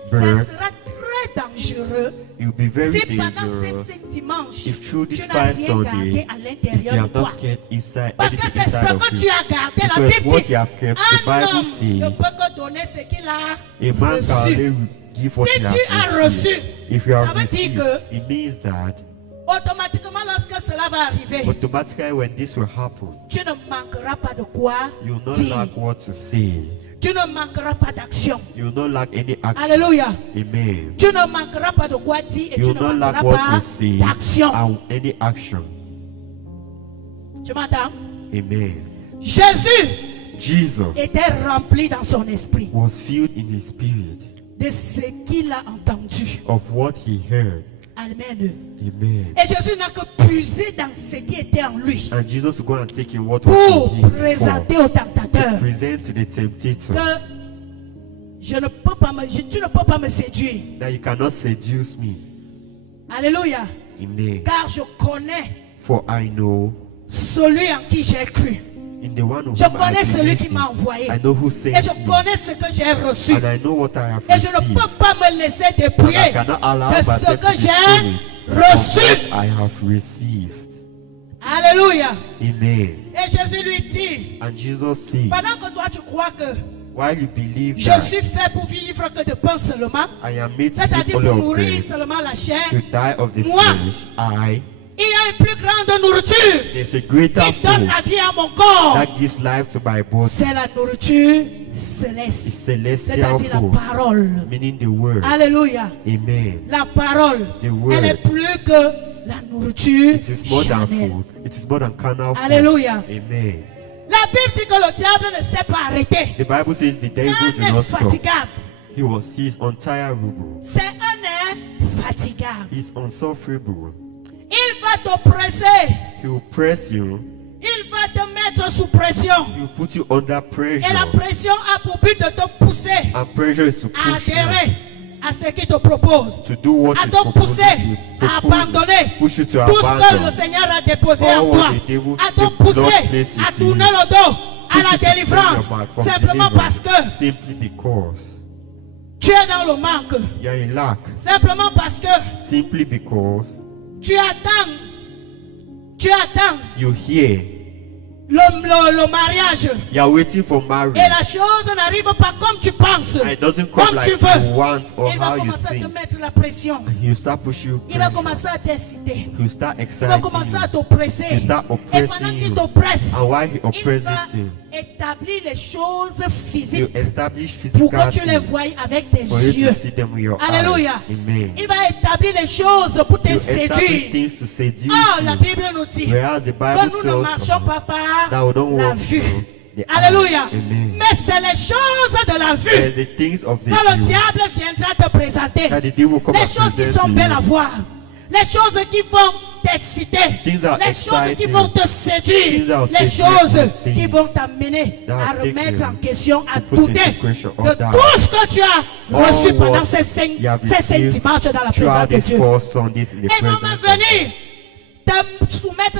ça Birth. sera très dangereux It will be very si pendant ces dangerous 5 dimanches, if through this tu n'as 5 rien Sunday, gardé à if you l'intérieur de have toi. not kept inside Parce que anything c'est ce inside of que you. tu as gardé. La Because Bible what dit, you have kept, the un Bible homme ne says, peut que donner ce qu'il a a man can reçu. only give what Si he tu as has reçu, received. If you ça have veut dire received, que it means that automatiquement lorsque cela va arriver, automatically when this will happen, tu ne manqueras pas de quoi you will not dire. lack what to say. Tu ne manqueras pas d'action. You will not lack any action. Alléluia. Amen. Tu ne manqueras pas de quoi dire et You tu will ne not lack manqueras what pas to say d'action. and any action. Tu m'entends? Amen. Jésus Jesus était rempli dans son esprit was filled in his spirit de ce qu'il a entendu. of what he heard. Amen. Amen. Et Jésus n'a que puisé dans ce qui était en lui And Jesus will go and take in what was pour in him for, présenter au tentateur present to the temptator que tu ne peux pas me séduire. that you cannot seduce me. Alléluia. Amen. Car je connais For I know celui en qui j'ai cru. in the one who Je connais celui qui believe m'a in. envoyé. I know who Et sent je me. connais ce que j'ai reçu. And I know what I have Et je ne received. peux pas me laisser And I dépouiller cannot allow de ce myself to que be j'ai stolen reçu. from what I have received. Alléluia. Amen. Et Jésus lui dit, And Jesus said, pendant que toi tu crois que while you believe je that suis fait pour vivre que de pain seulement, I am made to live c'est-à-dire only pour of nourrir bread, seulement la chair, to die of the Moi, flesh, il y a une plus grande nourriture there's a greater qui donne food la vie à mon corps. that gives life to my body. C'est la nourriture It's céleste, celestial c'est-à-dire la food, parole. meaning the word. Alléluia. Amen. La parole, The word. elle est plus que la nourriture It is more than charnelle. food. It is more than carnal food. Alléluia. Amen. La Bible dit que le diable ne s'est pas arrêté. The Bible says the C'est devil did un not stop. infatigable. He is untirable. C'est un infatigable. He is unsufferable. Il va t'oppresser. He will press you. Il Il va te mettre sous pression. He will put you under Et la pressure. pression a pour but de te pousser And pressure is to à push you adhérer à ce qu'il te propose. to do what À is te proposed pousser to you. à abandonner Push you to tout ce que le abandon. Seigneur a déposé All en what toi. the devil À te did not pousser place à into tourner you. le dos à Push la you to turn délivrance. your back from Simplement parce deliverance. que Simply because tu es dans le manque. you are in lack. Simplement parce que Simply because tu attends you hear. le mariage. You are waiting for marriage. Et la chose n'arrive pas comme tu penses, And it doesn't come comme like tu you veux. want or Il va how you commencer à te think. mettre la pression. He will start pushing you. Il va Pressure. commencer à t'inciter. He will start Il va exciting commencer à you. t'oppresser. He will start Et oppressing pendant qu'il you. t'oppresse, And while he il oppresses va you, établir les choses he physiques will establish pour physical que tu les things voies avec tes for you yeux. to see them with your Alléluia. eyes. Amen. Il va établir les choses pour te You establish séduire. things to seduce Oh, la you. Bible nous dit Whereas the que Bible nous ne tells marchons us pas par that we don't la walk vue. through the Alléluia. eyes. Amen. Mais c'est les choses de la There's vue the things of the que le view diable viendra te présenter. that the devil come Les and choses qui present sont to belles à you. voir. Les choses qui vont t'exciter. Things that Les choses qui excite vont you. te Things séduire. that will Les seduce choses you. qui Things vont t'amener that à will take remettre you en question, à to put douter into question de or doubt tout ce que tu as reçu all pendant what ces cinq you have dimanches received dans la présence throughout de these Dieu. 4 Sundays in the Et vont presence of venir te soumettre,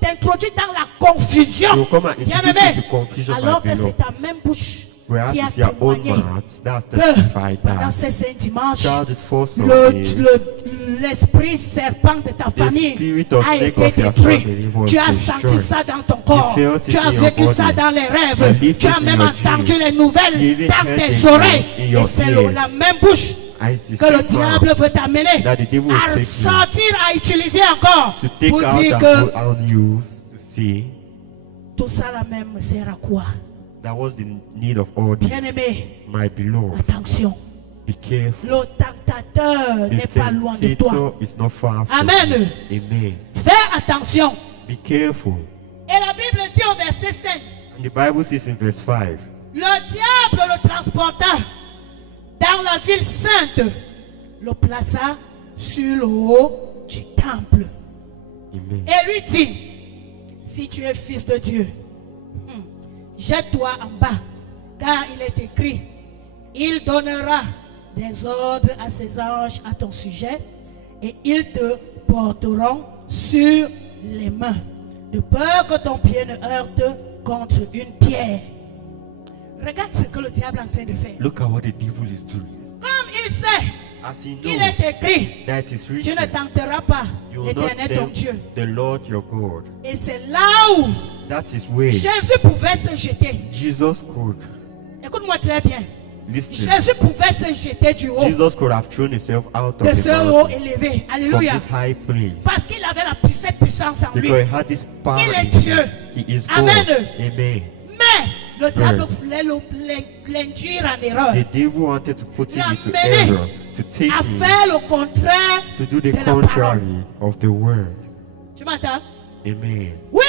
t'introduire dans la confusion. You will come and Bien introduce aimé. you to confusion, my Alors que beloved. c'est ta même bouche Whereas qui a it's your own témoigné mouth that's que testified pendant that ces cinq dimanches, throughout these 4 Sundays, l'esprit serpent de ta famille spirit of a snake été of your détruit. family was Tu as destroyed. senti ça dans ton corps. You felt it Tu as in your vécu ça body. dans les You rêves. lived Tu as it in même your entendu dreams. les nouvelles You even dans heard tes the oreilles. news in Et your c'est ears. la même bouche I see que le Satan diable veut t'amener that the devil will à take you sortir, à utiliser encore to take pour out dire and que put out you to see tout ça là même sert à quoi? that was the need of all this. Bien-aimé, My beloved, attention. be careful. Le tentateur n'est The pas loin de toi. temptator is not far from Amen. you. Amen. Fais attention. Be careful. Et la Bible dit au verset 5, And the Bible says in verse 5, le diable le transporta dans la ville sainte, le plaça sur le haut du temple Amen. et lui dit, si tu es fils de Dieu, jette-toi en bas, car il est écrit, il donnera des ordres à ses anges à ton sujet et ils te porteront sur les mains, de peur que ton pied ne heurte contre une pierre. Regarde ce que le diable est en train de faire. Look at what the devil is doing. Comme il sait As he qu'il knows est écrit, that it is tu written, ne tenteras pas you will not l'Éternel ton tempt Dieu. the Lord your God. Et c'est là où That is where Jésus pouvait se jeter. Jesus could, Écoute-moi très bien. listen, Jésus pouvait se jeter du haut, Jesus could have thrown himself out of de the ce haut mountain élevé. from Alléluia. this high place Parce qu'il avait cette puissance en lui. because he had this power Il est in him. Dieu. He is God. Amen. Amen. Mais le diable Right. voulait l'induire en erreur, The devil wanted to put him into L'amener error, to take à him faire le contraire to do the de la parole. contrary of the word. Tu m'entends? Amen. Oui,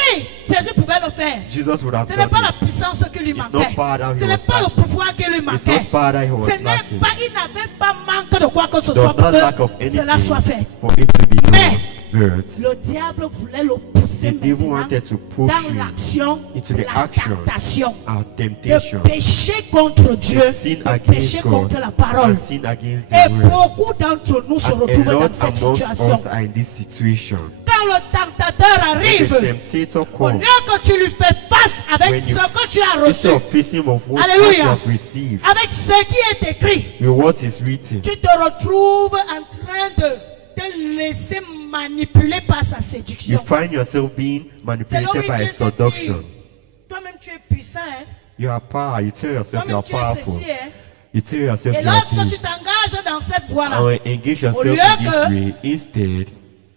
Jésus pouvait le faire. Jesus would have Ce n'est done pas la it. puissance qui lui It's manquait. not power that he Ce n'est was pas le lacking. pouvoir qui lui It's manquait. not power that he was Ce n'est lacking. pas, il n'avait pas manque de quoi que ce There soit was pour not lack of que cela soit fait. anything for it to be Mais done. But le diable voulait le pousser the devil maintenant wanted to push dans you l'action into de the la action, tentation, our de temptation, pécher contre Dieu, to sin de against pécher God, contre la parole. and sin against Et the word. beaucoup d'entre nous se And a retrouvent lot dans cette amongst situation. us are in this situation. Quand le tentateur When the arrive, temptator au comes, lieu que tu lui fais face avec When ce you- que tu as reçu, instead of facing of what you Alléluia. have received, avec ce qui est écrit, with what is written, tu te retrouves en train de te laisser manipuler par sa you séduction. find yourself being C'est là où manipulated il by vient te dire, seduction. toi-même tu es puissant, hein? You are power. You tell yourself you Toi-même are tu es powerful. ceci, hein? You tell yourself Et you are lorsque tu this. t'engages dans cette voie-là, And engage yourself lieu in this que- way.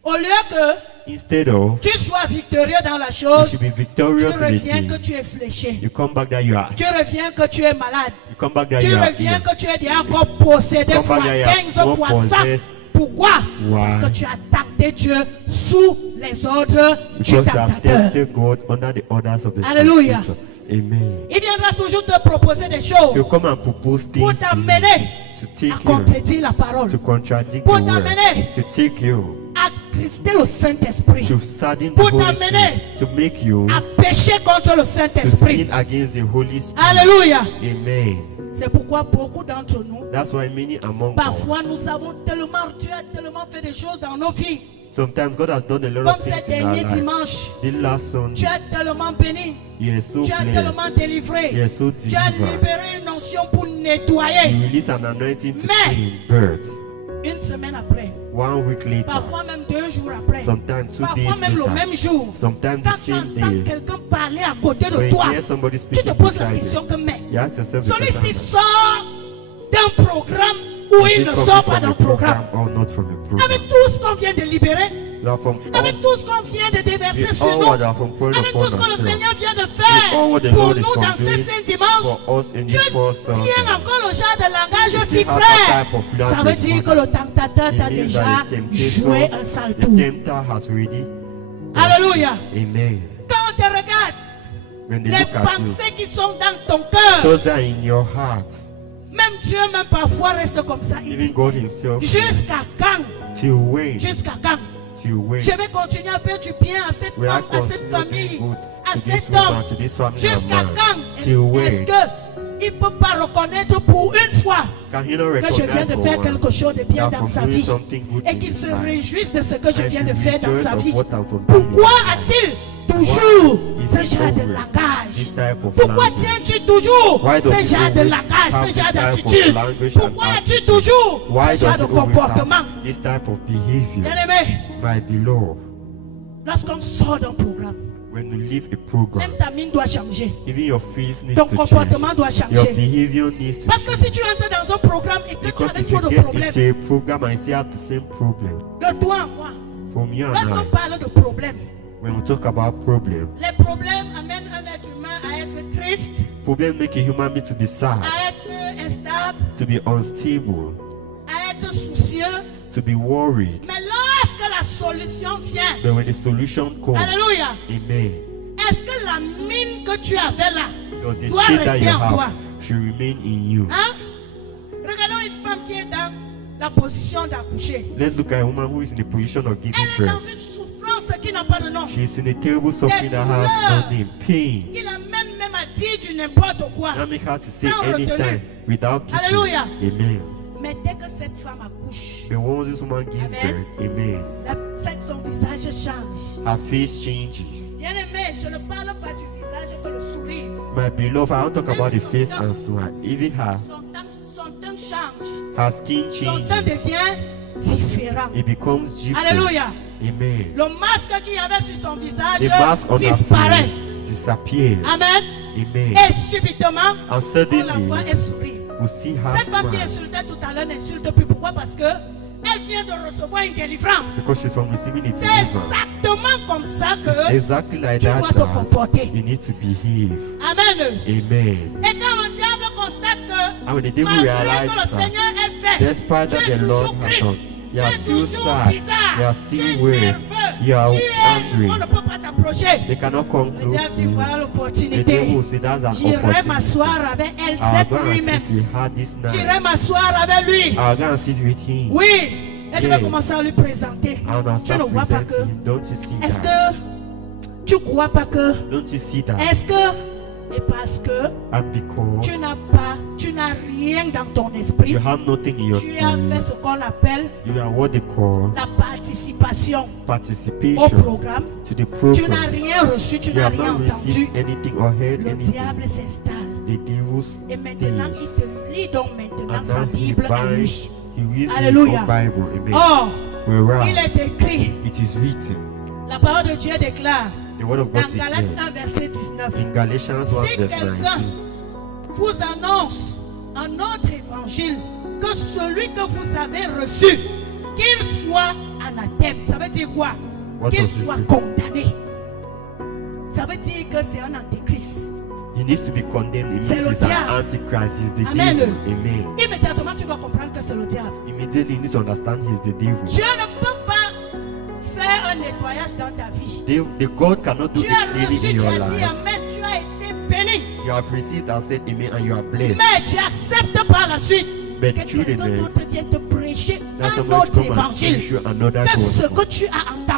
au lieu Instead of, que tu sois victorieux dans la you chose, should be tu victorious in the reviens que thing. tu es fléché. You come back that you are. Tu reviens que tu es malade. You come back that Tu you are reviens ill. que tu es déjà encore possédé Come fois back that you are 15 more fois 100. possessed. Pourquoi? Why? Parce que tu as tenté Dieu sous les ordres du Because you have tentateur. tempted God under the orders of the Hallelujah. temptator. Amen. Il viendra toujours te proposer des You choses come and propose pour things to t'amener you, to à take you, contredire la parole, to contradict Pour the word, t'amener to take you, à attrister le Saint-Esprit, to sadden the pour Holy t'amener Spirit, to make you à pécher contre le to Saint-Esprit. sin against the Holy Spirit. Alléluia. Amen. C'est pourquoi beaucoup d'entre nous, That's why many among us, parfois nous avons tellement, Dieu a tellement fait des choses dans nos vies. sometimes God has done a lot Comme of ce things in our dernier life. dimanche, The last tu Sunday, as tellement béni, you are so tu as tellement blessed. délivré, You are so tu as delivered. libéré une onction pour You nettoyer. release an anointing to Mais- clean birth. Une semaine après, 1 week later, parfois même 2 jours après, sometimes 2 days parfois même le later, même jour, sometimes quand the tu same entends day, quelqu'un parler à côté de when toi, you hear somebody tu speaking te poses la beside question you, que mais you ask yourself the celui-ci question, sort d'un programme ou is il it ne coming sort pas from d'un a programme. program or not from a program? Avec tout ce qu'on vient de libérer, Now from all, avec tout ce qu'on vient de déverser we sur all nous, what are from point avec upon tout ce que le ourselves. Seigneur vient de With all what faire the pour Lord is nous dans ces doing saints dimanches, for us in Dieu this first tient Sunday. encore le genre de langage You aussi still have frère. that type of Ça veut language, dire que mother. le tentateur It t'a means déjà that the joué tempter, un sale the tour. tempter has already. Alléluia. Amen. Quand on te regarde, When they les look at you, pensées qui sont dans ton cœur, those that are in your heart, même Dieu même parfois reste comme ça. Il even dit, God Himself, jusqu'à quand? till when, Jusqu'à quand? till when, Je vais continuer à faire du bien à cette we are femme, à cette continuing famille, good à to cet this homme. woman, to this family Jusqu'à of quand? man. Est-ce Till when qu'il ne peut pas reconnaître pour une fois can He not que je viens recognize de for faire one quelque chose de bien that dans from sa doing vie something good et in qu'il his se life, réjouisse de ce que je and viens should de faire dans rejoice sa of vie? what I'm from Pourquoi doing? a-t-il toujours Is ce it genre de always langage? this type of Pourquoi language? tiens-tu toujours Why does ce he genre de always langage, have ce this genre type of d'attitude? language Pourquoi and as-tu attitude? toujours Why ce genre does de he always comportement? have this type of behavior? Bien-aimé, My beloved, lorsqu'on sort d'un programme, when you leave a program, même ta mine doit changer. even your face needs Ton to comportement change. doit Your changer. behavior needs to Parce que change. si tu entres dans un programme et que tu Because avais if you trop de get problèmes, into a program and you still have the same problem, de toi à moi, from you and lorsqu'on I, parle de problèmes, when we talk about problem, les problèmes amènent un être humain à être triste, problem make a human being to be sad, à être instable, to be unstable, à être soucieux. to be worried. Mais lorsque la solution vient, But when the solution comes, alléluia, amen, est-ce que la mine que tu avais là does the doit state that rester you en toi? have should remain in you. Hein? Regardons une femme qui est dans la position d'accoucher. Let's look at a woman who is in the position of giving Elle est dans birth. une souffrance qui n'a pas de nom, She is in a terrible suffering that has no name, pain. qui l'amène même à dire du n'importe quoi. That make her to say Sans anytime retenue. without keeping. Alléluia. Amen. Mais dès que cette femme accouche, But once this woman gives Amen. birth, amen, son visage change. her face changes. Bien aimé, je ne parle pas du visage que le sourire. My beloved, I don't talk about the face and smile. Even Son teint change. her skin Son teint changes. devient différent. It becomes different. Alléluia. Amen. Le masque qu'il y avait sur son visage The mask on her disparaît. face disappears. Amen. Amen. Et subitement, And on la suddenly, voit et sourit. we see her Cette femme qui smile insultait tout à l'heure n'insulte plus. Pourquoi? Parce que elle vient de recevoir une délivrance. because she's from receiving a C'est deliverance. exactement comme ça It's que exactly like tu that dois te that comporter. you need to behave. Amen. Amen. Et quand le diable constate que And when the devil malgré que le realizes that, Seigneur est fait, despite tu that es the Lord toujours has triste, done, tu you are es still toujours sad, bizarre, you are tu es still weird, nerveux, you are tu es, angry. on ne peut pas t'approcher. They cannot come Le close diable to dit you. voilà The l'opportunité. devil will say that's an J'irai opportunity. m'asseoir avec elle I'll cette go nuit and même. sit with her this night. J'irai m'asseoir avec lui. I'll go and sit with him. Oui. Et je vais Yes. commencer à lui présenter. And I'll Tu ne start vois pas que. presenting him. Don't you see Est-ce that? que tu crois pas que. Don't you see that? Est-ce que. Et parce que And because tu n'as rien dans ton esprit. you have nothing in your Tu as fait spirit, ce qu'on appelle you are what they call la participation au participation programme. to the Tu n'as program. rien reçu, tu You n'as have rien not entendu. received anything or heard Le anything. diable s'installe. The devil's Et maintenant, il days. te lit donc maintenant And sa now he Bible à binds, lui. he reads his Alléluia. own Bible. Amen. Or, Whereas il est écrit, it is written, la parole de Dieu déclare the word of dans God Galates 1, declares verset 19. in Galatians 1 Si verse quelqu'un 19, vous annonce un autre évangile que celui que vous avez reçu, qu'il soit anathème. Ça veut dire quoi? What Qu'il does it soit say? condamné. Ça veut dire que c'est un antéchrist. he needs to be condemned. It C'est means le he's an diable. antichrist. He's the Amen. devil. Amen. Immédiatement, tu dois comprendre que c'est le diable. Immediately you need to understand he's the devil. Dieu ne peut pas faire un nettoyage dans ta vie. The God cannot do Tu the as cleaning reçu, in tu your as dit life. Amen, tu as été béni. You have received and said amen and you are blessed. Mais tu acceptes par la suite But que through the quelqu'un net, d'autre vienne te prêcher that un somebody autre come and évangile. preach you another Que ce que gospel. tu as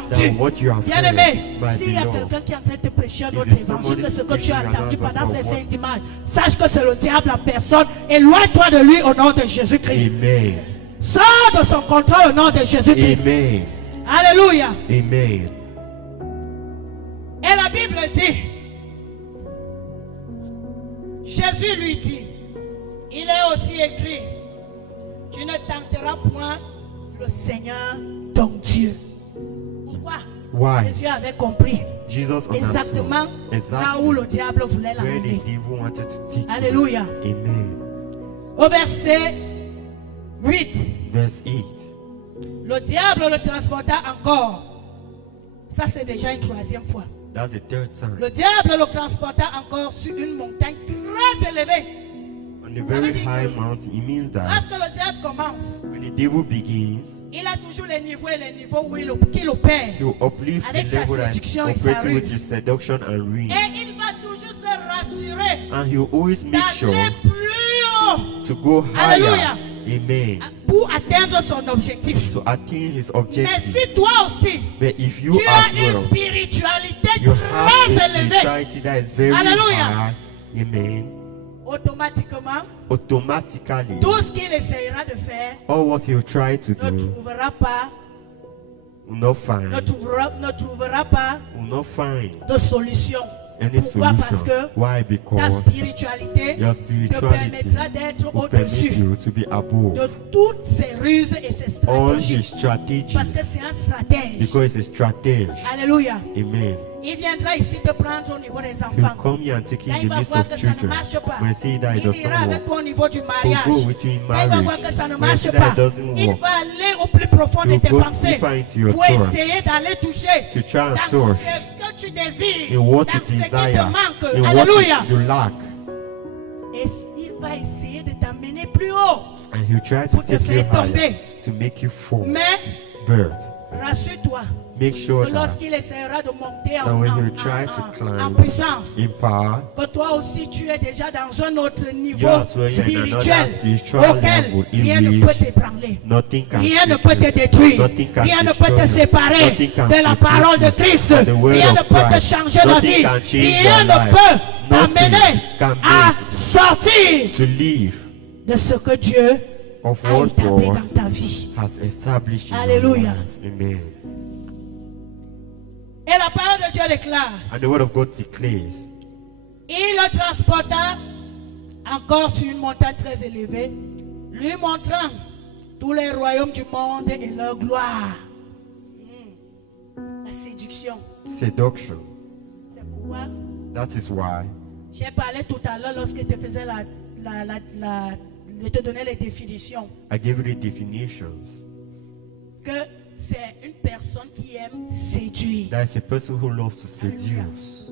That entendu, what you have bien heard, aimé, my s'il y a beloved, quelqu'un qui est en train de te prêcher un if autre there's évangile, somebody que ce que tu preaching as entendu another pendant ces gospel, saintes images, sache que c'est le diable en personne. Éloigne-toi de lui au nom de Jésus-Christ. Amen. Sors de son contrôle au nom de Jésus-Christ. Amen. Alléluia. Amen. Et la Bible dit, Jésus lui dit, il est aussi écrit, tu ne tenteras point le Seigneur ton Dieu. Pourquoi? Why? Jésus avait compris Jesus exactement understood là où le exactly diable voulait where the l'amener. devil wanted to take you. Alléluia. Amen. Au verset 8, Verse 8. le diable le transporta encore. Ça c'est déjà une troisième fois. That's the third time. Le diable le transporta encore sur une montagne très élevée. On a Ça veut very dire high que mountain, it means that lorsque le diable commence, when the devil begins, il a toujours les niveaux et les niveaux où qu'il opère. he will uplift Avec the sa level that séduction et sa operating with ruse. his seduction and reign. Et il va toujours se rassurer And he will always make sure d'aller plus haut to go Alléluia. higher. Amen. pour atteindre son objectif. To attain his Mais objective. si toi aussi, But if you tu as as une well, spiritualité you have très a élevée, spirituality that is very Alléluia. high. Amen. automatiquement, Automatically, tout ce qu'il essayera de faire all what he will try to ne do trouvera pas, will not find, ne trouvera pas will not find de solution. any Pourquoi? Parce solution. que Why? ta Because spiritualité your te spirituality permettra d'être will permit au-dessus you to be above de toutes ces ruses et ces all stratégies. his strategies, Parce que c'est un stratège. because it's a strategy. Alléluia. Amen. Il viendra ici te prendre au niveau des He'll enfants. come here and take Quand in il the va midst voir of que ça ne children. marche pas, When see that it il does ira not avec work, toi au niveau du he'll mariage. go with you in Quand il va voir marriage. que ça ne When marche see that pas, it doesn't il work, va aller au plus profond de he'll tes go pensées deeper into your pour thoughts essayer d'aller toucher to try and dans touch ce que tu désires, in what dans you ce qui te desire, manque. in what Alléluia. you lack. Et il va essayer de t'amener plus haut. And he'll try to Pour te take you faire tomber. higher, to make you fall. Mais But rassure-toi make sure que that lorsqu'il essaiera de monter that when he'll try to en climb puissance, in power, que toi aussi tu es déjà dans un autre niveau You as well, you're in spirituel another spiritual auquel level in rien ne which peut t'ébranler. nothing can Rien ne shake peut te you. détruire. Nothing can Rien ne peut destroy te you. séparer Nothing can de la separate parole de you Christ. from the word Rien of ne peut te Christ. changer la Nothing vie. can change Rien your ne life. peut Nothing t'amener can à make sortir to live de ce que Dieu of a what établi God dans ta vie. has established in your Alléluia. life. Amen. Et la parole de Dieu déclare, And the word of God declares, il le transporta encore sur une montagne très élevée, lui montrant tous les royaumes du monde et leur gloire. La séduction. seduction. C'est pourquoi That is why j'ai parlé tout à l'heure lorsque je te faisais je te donnais les définitions. I gave you the definitions. Que c'est une personne qui aime séduire. That is a person who loves to seduce.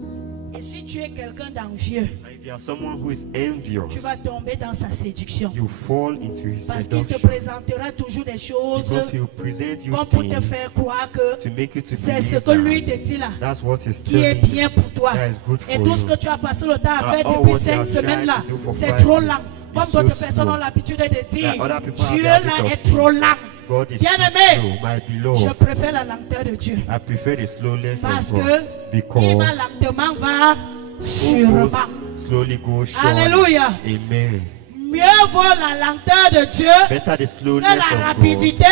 Et si tu es quelqu'un d'envieux, And if you are someone who is envious, tu vas tomber dans sa séduction. you fall into his Parce qu'il te seduction. présentera toujours des choses Because he will present you comme pour te things faire croire que to make you to c'est ce believe que lui that te dit là that's what he's qui est telling you. bien pour toi. That is good Et for tout ce you. que tu as passé le temps à And faire all depuis what you 5 have semaines là, tried to do for c'est 5 trop years lent. Comme is d'autres so personnes slow. ont l'habitude de dire, That other people have Dieu the habit là of est saying, trop lent. God is Bien too aimé, slow, my je beloved. préfère la lenteur de Dieu. I prefer the slowness Parce of que God il because va lentement, va who sûrement. goes slowly goes surely. Alléluia. Amen. Mieux vaut la lenteur de Dieu Better the que slowness la of God rapidité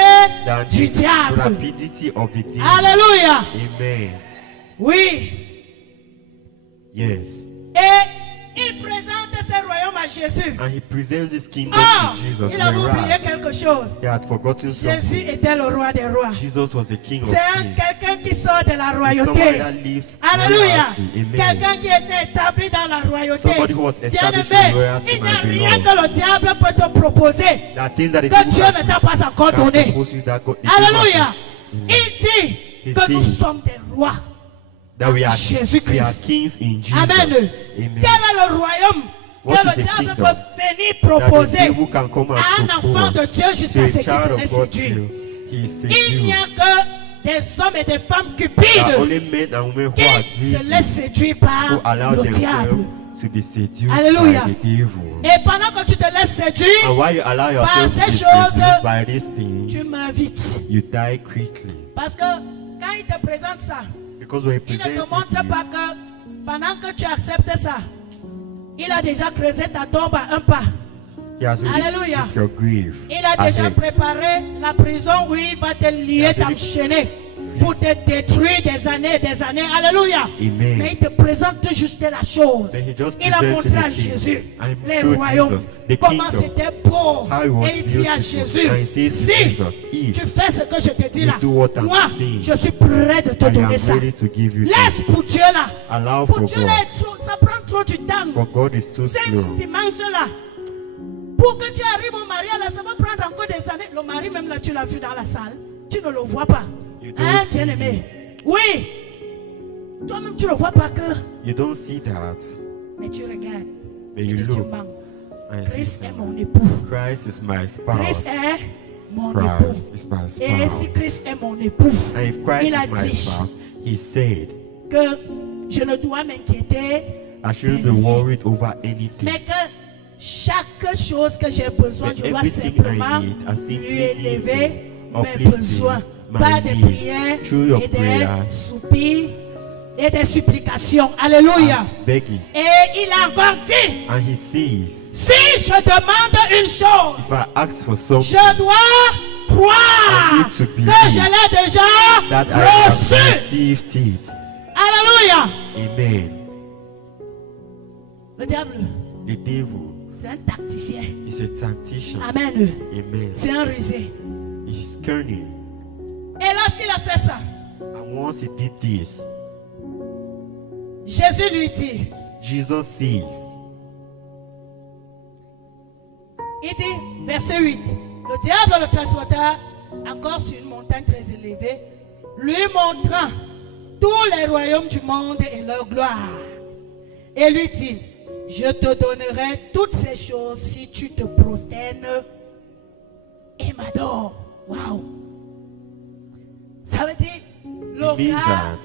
than du the diable. rapidity of the devil. Alléluia. Amen. Oui. Yes. Et il présente ce royaume à Jésus. And he presents his kingdom Oh, to Jesus. il avait oublié Whereas quelque chose. he had forgotten Jésus something. était le roi des rois. Jesus was the king of C'est kings. quelqu'un qui sort de la Somebody royauté. that lives Alléluia. royalty. Amen. Quelqu'un qui était établi dans la royauté. Somebody who was established in Bien-aimé, royalty, il n'y a my rien beloved. que le diable peut te proposer There are things that the que devil Dieu can ne t'a pas encore can donné. propose you that God- the devil Alléluia. has- Amen. Il dit He que nous says sommes des rois. That we are Jésus-Christ. kings in Jesus. Amen. Amen. Quel est le royaume What que is le the diable kingdom peut venir That the proposer devil can come and à un enfant de propose Dieu to jusqu'à a ce qu'il child se of laisse God séduire? till he is Il n'y a seduced. que des hommes et des femmes There are cupides only men and women who are qui se greedy, laissent séduire who par allow le themselves diable. to be seduced Alléluia. by the devil. Et pendant que tu te laisses séduire, And while you allow yourself to be ces choses, seduced by these tu things, meurs vite. you die quickly. Parce que quand il te présente ça, Because when he il ne presents te montre you pas this, que pendant que tu acceptes ça, il a déjà creusé ta tombe à un pas. he has already Alléluia. took your grave. Il a déjà ahead. préparé la prison où il va te lier, t'enchaîner pour te détruire des années et des années. Alléluia. Amen. Mais il te présente juste la chose. Then he just Il a presents montré à the thing. Jésus And les showed royaumes, Jesus the comment kingdom, c'était beau. how it was Et il dit à beautiful. Jésus, And he says to si Jesus, if tu fais ce que je te dis you là, do what I'm moi, saying, je suis prêt de te I am donner ça. ready to give you Laisse this. pour Dieu là. Allow Pour for Dieu là, God. ça prend trop du temps. For God is too C'est slow. dimanche là. Pour que tu arrives au mariage là, ça va prendre encore des années. Le mari même là, tu l'as vu dans la salle. Tu ne le vois pas. You don't Hein, see bien-aimé? Oui. Toi-même, tu ne vois pas que. You don't see that. Mais tu regardes. Mais Tu you dis, tu look. manques. And Christ see, est mon époux. Christ is my spouse. Christ est mon époux. Christ is my Et spouse. si Christ est mon époux, And if Christ il a is my dit spouse, he said, que je ne dois m'inquiéter, I shouldn't be worried over anything. mais que chaque chose que j'ai besoin, But je dois everything simplement I need, I simply lui need élever to mes uplift besoins my par des needs prières through your et des prayers. soupirs et des supplications. Alléluia. As begging. Et il a encore dit, And he says, si je demande une if chose, I ask for something je dois I croire need to que believe je l'ai déjà that I have reçu. received it. Alléluia. Amen. Le diable, The devil c'est un tacticien. is a tactician. Amen. Amen. C'est un rusé. He's cunning. Et lorsqu'il a fait ça, And once he did this, Jésus lui dit, Jesus says, il dit, verset 8, le diable le transporta encore sur une montagne très élevée, lui montrant tous les royaumes du monde et leur gloire. Et lui dit, je te donnerai toutes ces choses si tu te prosternes et m'adores. Waouh! Ça veut dire, le It means gars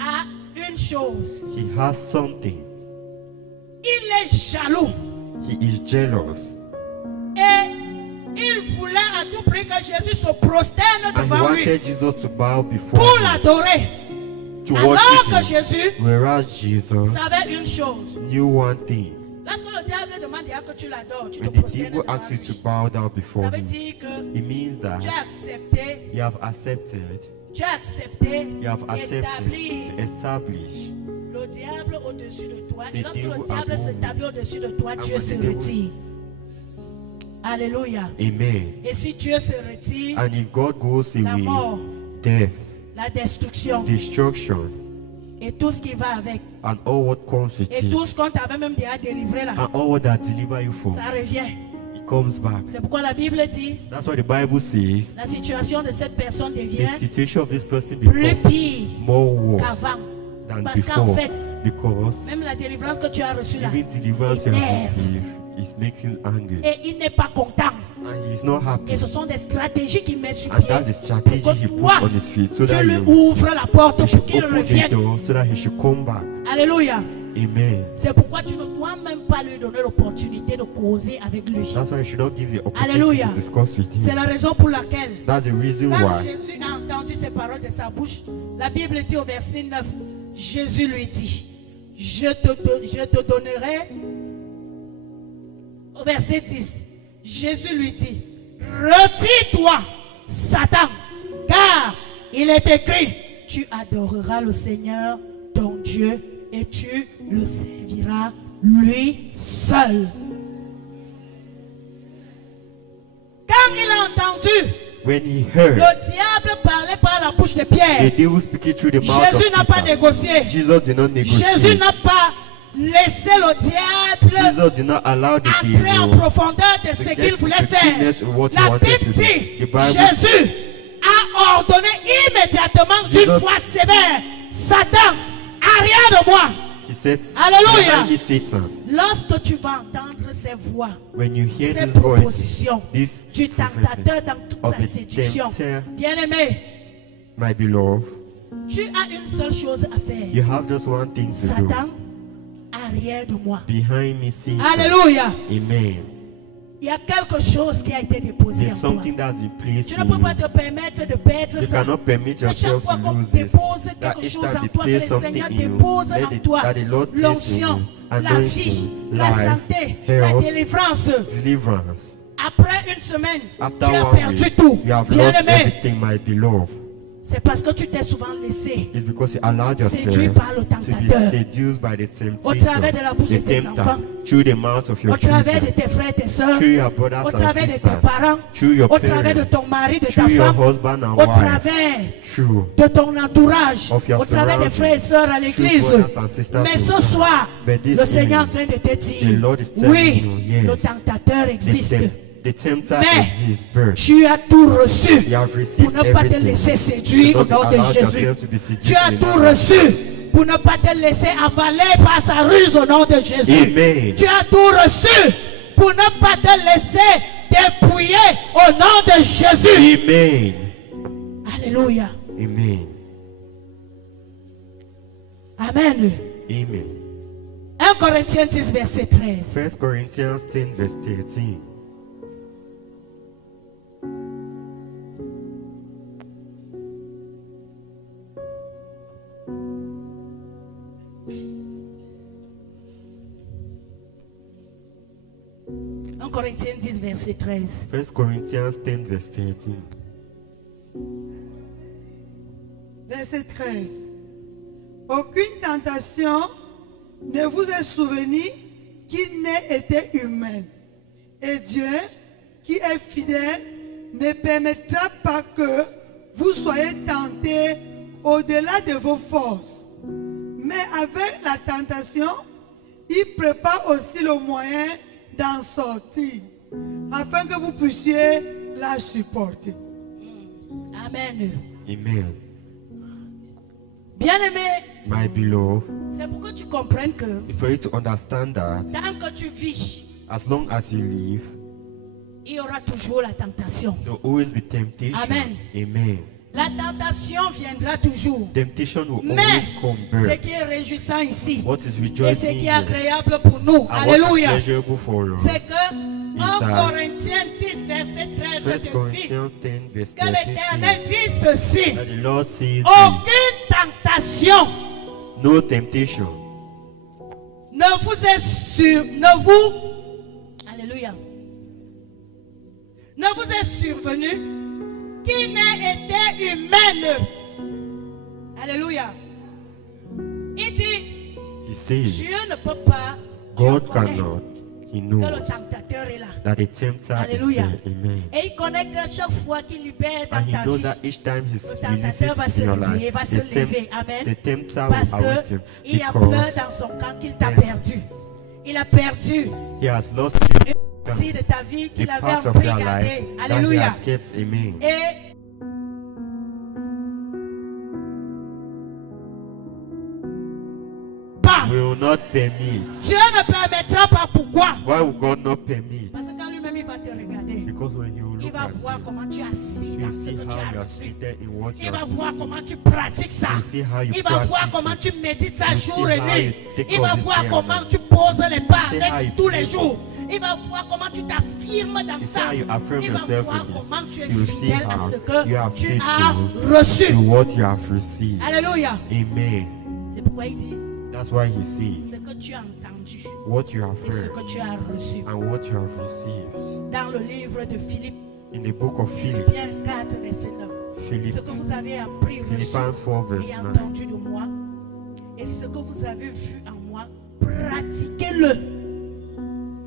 a une chose. he has something. Il est jaloux. He is jealous. Et il voulait à tout prix que Jésus se prosterne And he devant lui wanted Jesus to bow before pour him, l'adorer. to Alors worship que him. Jésus Whereas Jesus savait une chose. knew one thing. Lorsque le diable demande à que tu l'adores, tu te When the prosternes devil devant asks you to lui. bow down Ça before veut him, dire que it means that tu as accepté, you have accepted, tu as accepté you have accepted d'établir to establish. le diable au-dessus de toi. Et The lorsque le devil diable above s'établit au-dessus de toi, And Dieu when se the devil- retire. Alléluia. Amen. Et si Dieu se retire, And if God goes la away, mort, death, la destruction destruction, et tout ce qui va avec, and all what comes with et it, tout ce qu'on t'avait même déjà délivré là, and all what that deliver you from, ça revient. it comes back. C'est pourquoi la Bible dit, That's why the Bible says la situation de cette personne the devient situation of this person plus becomes pire more worse qu'avant. than Parce qu'en before, fait, because même la délivrance que tu as reçue là, even deliverance you have énerve. received is making angry, et il n'est pas content. and he's not happy. Et ce sont des stratégies qu'il met sur And pied that's the strategy pour que he puts toi, on his feet, so tu that lui you ouvres la porte he pour should qu'il open the revienne. door, so that he should come back. Alléluia. Amen. C'est pourquoi tu ne dois même pas lui donner l'opportunité de causer avec lui. That's why you should not give the opportunity Alléluia. to discuss with C'est him. la raison pour laquelle, That's the reason quand why Jésus a entendu ces paroles de sa bouche, la Bible dit au verset 9, Jésus lui dit, je te donnerai, au verset 10, Jésus lui dit, retire-toi, Satan, car il est écrit, tu adoreras le Seigneur, ton Dieu, et tu le serviras lui seul. Quand il a entendu when he heard le diable parlait par la bouche de the Pierre, devil speaking through the mouth Jésus n'a of pas Peter, négocié. Jesus did not Jésus negotiate. n'a pas laissé le diable Jesus did not allow the entrer en devil profondeur de ce to qu'il get voulait into faire. deepness of what he La wanted Bible to do. dit, The Bible Jésus a ordonné immédiatement d'une Jesus- voix sévère, Satan, arrière de moi. He said, Alléluia. "Behind me, Satan." Lorsque tu vas entendre ces voix, When you hear ces this voice, propositions this du tentateur prophecy dans toute of sa the séduction, tempter, bien-aimé, my beloved, tu as une seule chose à faire. you have just one thing to do. Satan, arrière de moi. behind me Satan. Alléluia. Amen. Il y a quelque chose qui a été déposé There's en toi. something that's been placed Tu ne in peux pas you. te permettre de perdre You ça. cannot permit Que chaque yourself fois to qu'on lose this. dépose That quelque each chose time en they toi, que place le something Seigneur in you, dépose let en it- toi that the Lord place in l'onction, you, la anointing, vie, la life, santé, la health, délivrance. deliverance. Après une semaine, After tu as 1 perdu week, tout. you have Bien lost aimé, everything, my beloved. c'est parce que tu t'es souvent laissé It's because you allowed séduit yourself par le to be tentateur. seduced by the Au temptation, travers de la bouche de the tes tempter, enfants, through the mouth of your au travers de children, tes frères et tes sœurs, through your brothers au and travers de tes sisters, parents, through your au travers de parents, ton mari, de ta through your femme, husband and au wife, travers through de ton entourage, of your au travers des surroundings, frères et sœurs à through l'église. brothers and sisters Mais in ce God. soir, But this le Seigneur est en evening, train de te the dire, Lord is telling oui, you, yes, le tentateur existe. the tempter Mais exists, birth. tu as tout reçu You have received pour ne pas te everything. laisser séduire au Do not nom de allow Jésus. yourself to be seduced Tu as in the tout name of reçu pour ne pas te laisser avaler par sa ruse au nom de Jésus. Amen. Tu as tout reçu pour ne pas te laisser dépouiller au nom de Jésus. Amen. Alléluia. Amen. Amen. Amen. 1 Corinthiens 10, verset 13. 1 Corinthians 10, verse 13. Corinthiens 10, verset 13. 1 Corinthians 10, verse 13. Verset 13. Aucune tentation ne vous est souvenue qui n'ait été humaine. Et Dieu, qui est fidèle, ne permettra pas que vous soyez tentés au-delà de vos forces. Mais avec la tentation, il prépare aussi le moyen d'en sortir, afin que vous puissiez la supporter. Amen. Amen. Bien-aimé, My beloved, c'est pour que tu comprennes que it's for you to understand that tant que tu vis, as long as you live, il y aura toujours la tentation. there will always be temptation. Amen. Amen. La tentation viendra toujours. Temptation will Mais always come ce back. qui est réjouissant ici, What is et ce rejoicing qui est here agréable pour nous, and what is alléluia, pleasurable for us c'est que en that Corinthiens 10, verset 13 1 te dit Corinthians 10 verse que 13 l'Éternel says dit ceci: that the Lord says this, aucune tentation no temptation ne vous est alléluia, ne vous est survenue qui n'ait été humaine. Alléluia. Il dit, he says Dieu ne peut pas, God Dieu connaît cannot, he que knows le tentateur est là. that the tempter Alléluia. is there. Amen. Et il connaît que chaque fois qu'il libère dans And he ta knows vie, that each time he le tentateur va releases se in your lever, life, va se lever. Amen. the tempter Parce will awaken qu'il y a because peur dans son camp qu'il t'a Yes. perdu. Il a perdu he has lost une you partie de ta vie the qu'il avait part of appris your à garder. life that he Alléluia. had kept. Amen. Et pas. Will not permit. Dieu ne permettra pas. Pourquoi? Why would God not permit? Parce que quand lui-même il va te regarder, Because when you il look va at voir you, comment tu es assis you dans ce see que tu how as you are reçu. seated in what you Il va are voir receiving. comment tu pratiques ça. You see how you Il va voir practice comment it. tu médites ça You jour see et how nuit. you take Il va all this voir care comment of tu poses les pas See how avec you tous les pray. jours. Il va voir comment tu t'affirmes dans You see ça. how you affirm Il va yourself voir in this. comment tu es You see fidèle à how ce que you are tu faithful as reçu. to what you have received. Alléluia. Amen. C'est pourquoi il dit That's why he says ce que tu as entendu what you have et ce heard que tu as reçu. and what you have received. Dans le livre de Philippe, In the book of Philippians, Philippiens 4, verset 9. Ce que vous avez appris, reçu Philippians 4 verse et 9. entendu de moi, et ce que vous avez vu en moi, pratiquez-le.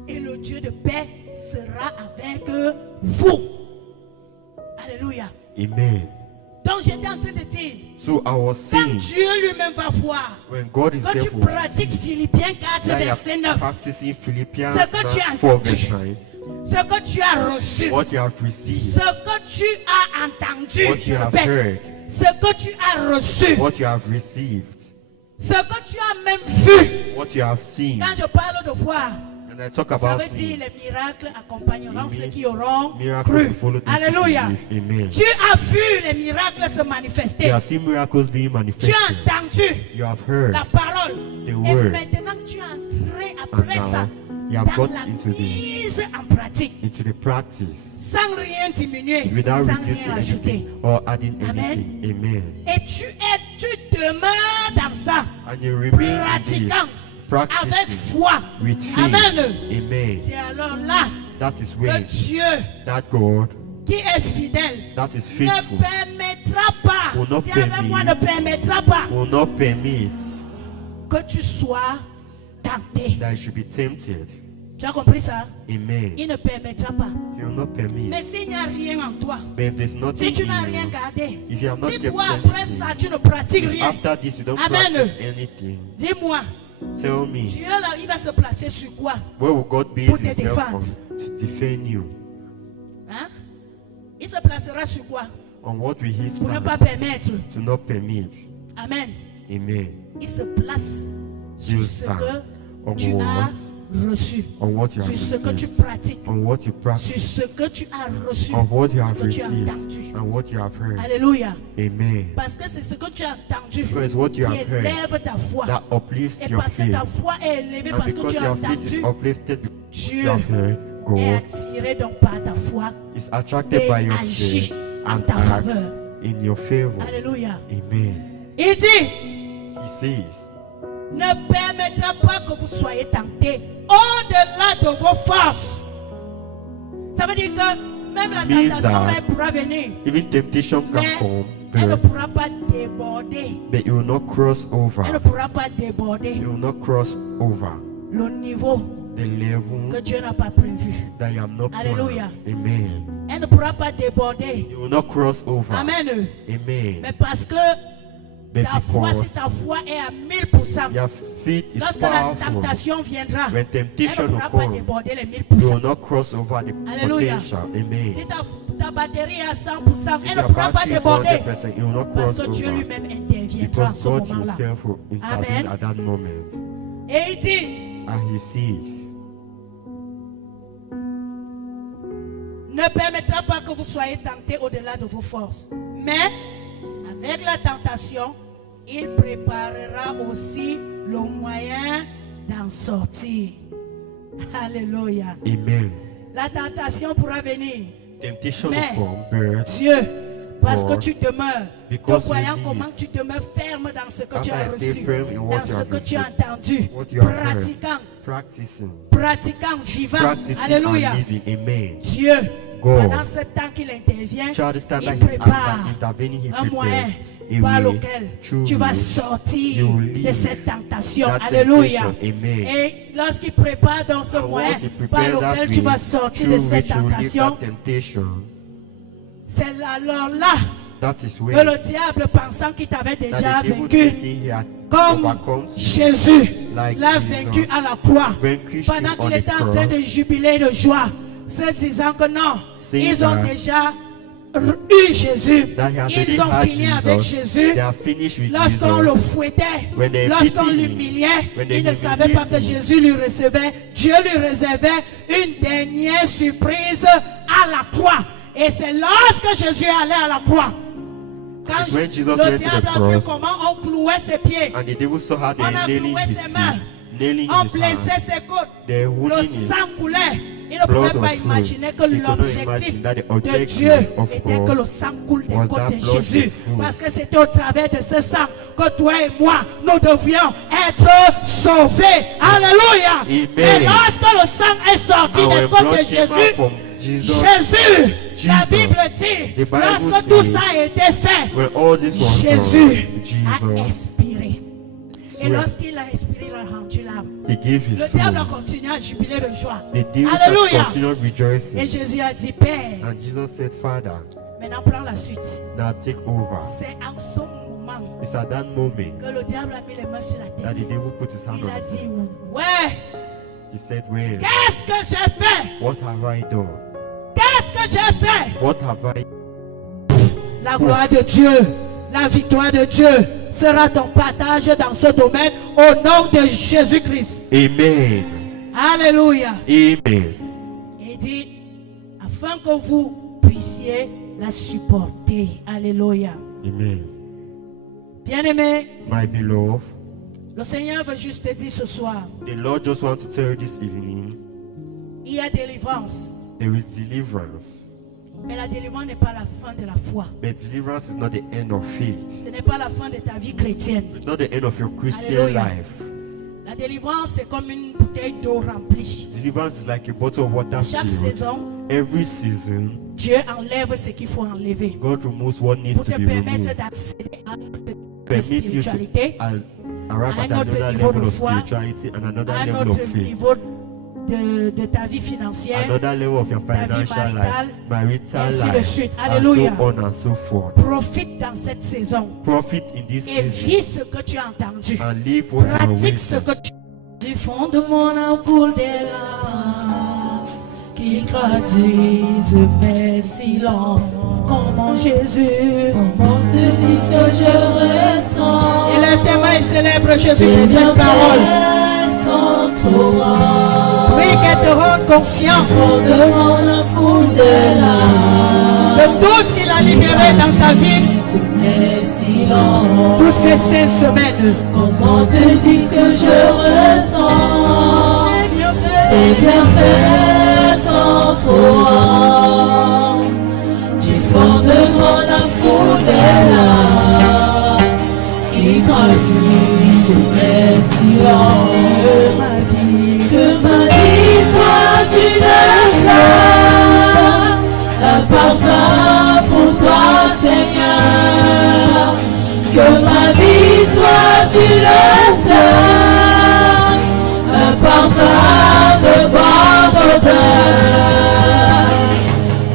Et le Dieu de paix sera avec vous. Alléluia. Amen. Donc j'étais en train de dire, So I was quand saying, Dieu lui-même va voir, when God quand tu himself will pratiques Philippiens 4, that you verset are 9, practicing Philippians Ce que tu as 4 verse entendu. 9, ce que tu as reçu, what you have received, ce que tu as entendu, what je you have répète, heard, ce que tu as reçu, what you have received, ce que tu as même vu. what you have seen. Quand je parle de voir, And I talk ça about veut dire seeing. les miracles accompagneront It ceux means qui auront Miracles cru. to follow those who Alléluia. believe. Amen. Tu as vu les miracles se manifester. You have seen miracles being Tu manifested. as entendu You have heard la parole. the Et word. maintenant tu es en après ça, you have dans got la into mise en pratique, the practice sans rien diminuer, without sans reducing rien ajouter. anything or adding Amen. anything. Amen. Et tu demeures dans ça, And you remain in pratiquant this, avec practicing foi. with faith. Amen. Amen. C'est alors là That is que when Dieu, that God qui est fidèle, that is ne faithful permettra pas, Will not dis avec moi, ne permit. permettra pas will not permit que tu sois tenté. that you should be tempted. Tu as compris ça? Amen. Il ne permettra pas. He will not permit. Mais s'il n'y a rien en toi, But if there's si nothing tu in n'as you, rien gardé, if you have not si kept toi après ça anything, tu ne pratiques rien, after this you don't Amen. practice anything, dis-moi, tell me, Dieu là, il va se placer sur quoi? where will God base Pour te himself défendre. on to defend you? Hein? Il se placera sur quoi? On what will he Pour ne stand pas permettre. to not permit? Amen. Amen. Il se place sur You ce stand que on tu as what? reçu, On what you have sur ce que tu received. pratiques, On what you sur practice. ce que tu as reçu, On what you ce have que tu as received. entendu. And what you have heard. Alléluia. Amen. Parce que c'est ce que tu as entendu Because what you qui have heard élève ta foi. that uplifts Et your parce que faith. ta foi est élevée, And parce que because tu as your faith is entendu, uplifted, you Dieu have heard, est God attiré donc par ta foi is attracted et by your agit faith en and ta acts faveur. in your favor. Alléluia. Amen. Il dit, He says, ne permettra pas que vous soyez tentés au-delà de vos forces. Ça veut dire que même la Means tentation that là, elle pourra venir, even temptation can mais come, elle ne but pourra pas déborder. it will not cross Elle ne over. pourra pas déborder It will not cross over le niveau the level que Dieu n'a pas prévu. that you have not Alléluia. planned. Amen. Elle ne pourra pas déborder. It will not cross over. Amen. Amen. Mais parce que But ta foi, because si ta foi est à 1000%, your faith is lorsque la powerful, tentation viendra, when elle ne temptation will pourra pas come, déborder les you will 1000%. not cross over the Alléluia. potential. Amen. Si ta batterie est à 100%, If elle ne your pourra pas battery is déborder 100%, it will not parce cross que Dieu over. lui-même interviendra à Because ce God moment-là. himself will intervene Amen. at that moment. Et il dit, And he says, ne permettra pas que vous soyez tentés au-delà de vos forces. Mais avec la tentation, il préparera aussi le moyen d'en sortir. Alléluia. Amen. La tentation pourra venir. Temptation Mais will come, but Dieu, parce que God, tu demeures, because te voyant you comment tu demeures ferme dans ce que As tu as I stay reçu, firm in what dans you ce have que tu as received, entendu, what you have heard, pratiquant, practicing, vivant. practicing Alléluia. and living. Amen. Dieu, God, pendant ce temps qu'il intervient, Child, this time il that he's prépare intervening, he un moyen prepares par a way lequel through tu vas you sortir you de leave cette tentation. that Alléluia. temptation. Amen. Et lorsqu'il prépare dans ce And moyen once he par prepares that lequel tu way, vas sortir de through cette which you leave tentation, that temptation, c'est alors là that is que when le diable, pensant qu'il t'avait déjà that the devil vaincu, thinking he had comme overcome you, Jésus like l'a Jesus vaincu à la croix, vanquished pendant him on qu'il the était en train de cross, jubiler de joie, se disant que non, saying ils ont that déjà eu Jésus, that he has ils already ont had fini avec Jesus, Jésus. they have finished with Lorsqu'on le Jesus. fouettait, When they lorsqu'on beat him, l'humiliait, when they il ne savait pas que humiliated him, Jésus lui recevait. Dieu lui réservait une dernière surprise à la croix. Et c'est lorsque Jésus allait à la croix. Quand It's when Jesus le went to diable the a vu cross, comment on clouait ses pieds, and the devil saw how they on a nailing cloué his ses mains, feet, nailing on his blessait hands, ses côtes, they le wounding his sang coulait. Il ne blood pouvait was pas imaginer que flowing. He could not l'objectif imagine that the de objective Dieu of était God que le sang coule des was côtes that de blood Jésus. should flow. Parce que c'était au travers de ce sang que toi et moi, nous devions être sauvés. Alléluia. Amen. Et lorsque le sang est sorti And des when côtes blood de came out Jésus, from Jesus, Jésus, la Jesus, Bible dit, the Bible lorsque tout says, ça a été fait, when all this was Jésus done, a Jesus, expiré. Et sweat. lorsqu'il a expiré, il a rendu l'âme. he gave his Le diable a soul. continué à jubiler de joie. The devil Alléluia. continued rejoicing. Et Jésus a dit, Père, And Jesus said, Father, maintenant prends la suite. now take over. C'est en ce moment It's at that moment que le diable a mis les mains sur la that the tête. devil put his hand Il a on his dit, head. ouais, He said, well, qu'est-ce que j'ai fait? what have I done? Qu'est-ce que j'ai fait? What have I La gloire de Dieu, la victoire de Dieu sera ton partage dans ce domaine au nom de Jésus-Christ. Amen. Alléluia. Amen. Il dit, afin que vous puissiez la supporter. Alléluia. Amen. Bien-aimé, My beloved, Le Seigneur veut juste te dire ce soir, The Lord just wants to tell you this evening, il y a délivrance. there is deliverance. Mais la délivrance n'est pas la fin de la foi. But deliverance is not the end of faith. Ce n'est pas la fin de ta vie chrétienne. It's not the end of your Christian Hallelujah. life. La délivrance, c'est comme une bouteille d'eau remplie. Deliverance is like a bottle of water Chaque filled. saison, Every season, Dieu enlève ce qu'il faut enlever God removes what needs pour to te be permettre removed. d'accéder à une Permit you to spiritualité, arrive à at un autre another niveau level de of foi, spirituality and another à un level autre of faith. niveau de ta vie financière, Another level of your ta vie financial maritale, life, marital ainsi de life, suite. and Alléluia. so on and so forth. Profite dans cette saison Profit in this et season vis ce que tu as entendu. and live what you are Pratique ce waiting. que tu du fond de mon âme coule des larmes qui traduisent mes silences. Comment Jésus, Comment te dis que je ressens? élève tes mains et célèbre Jésus pour cette parole. Sans toi, Prie qu'elle te rende consciente fond de mon âme coule des larmes. de tout ce qu'il a libéré dans ta vie, Mes silences. toutes ces 5 semaines. Comment te dis que je ressens? Tes bienfaits sans toi. Du fond de mon âme coule des larmes qui traduisent mes silences. Ma vie, Que ma vie soit une fleur, un parfum pour toi, Seigneur. Que ma vie soit une fleur, un parfum de bonne odeur.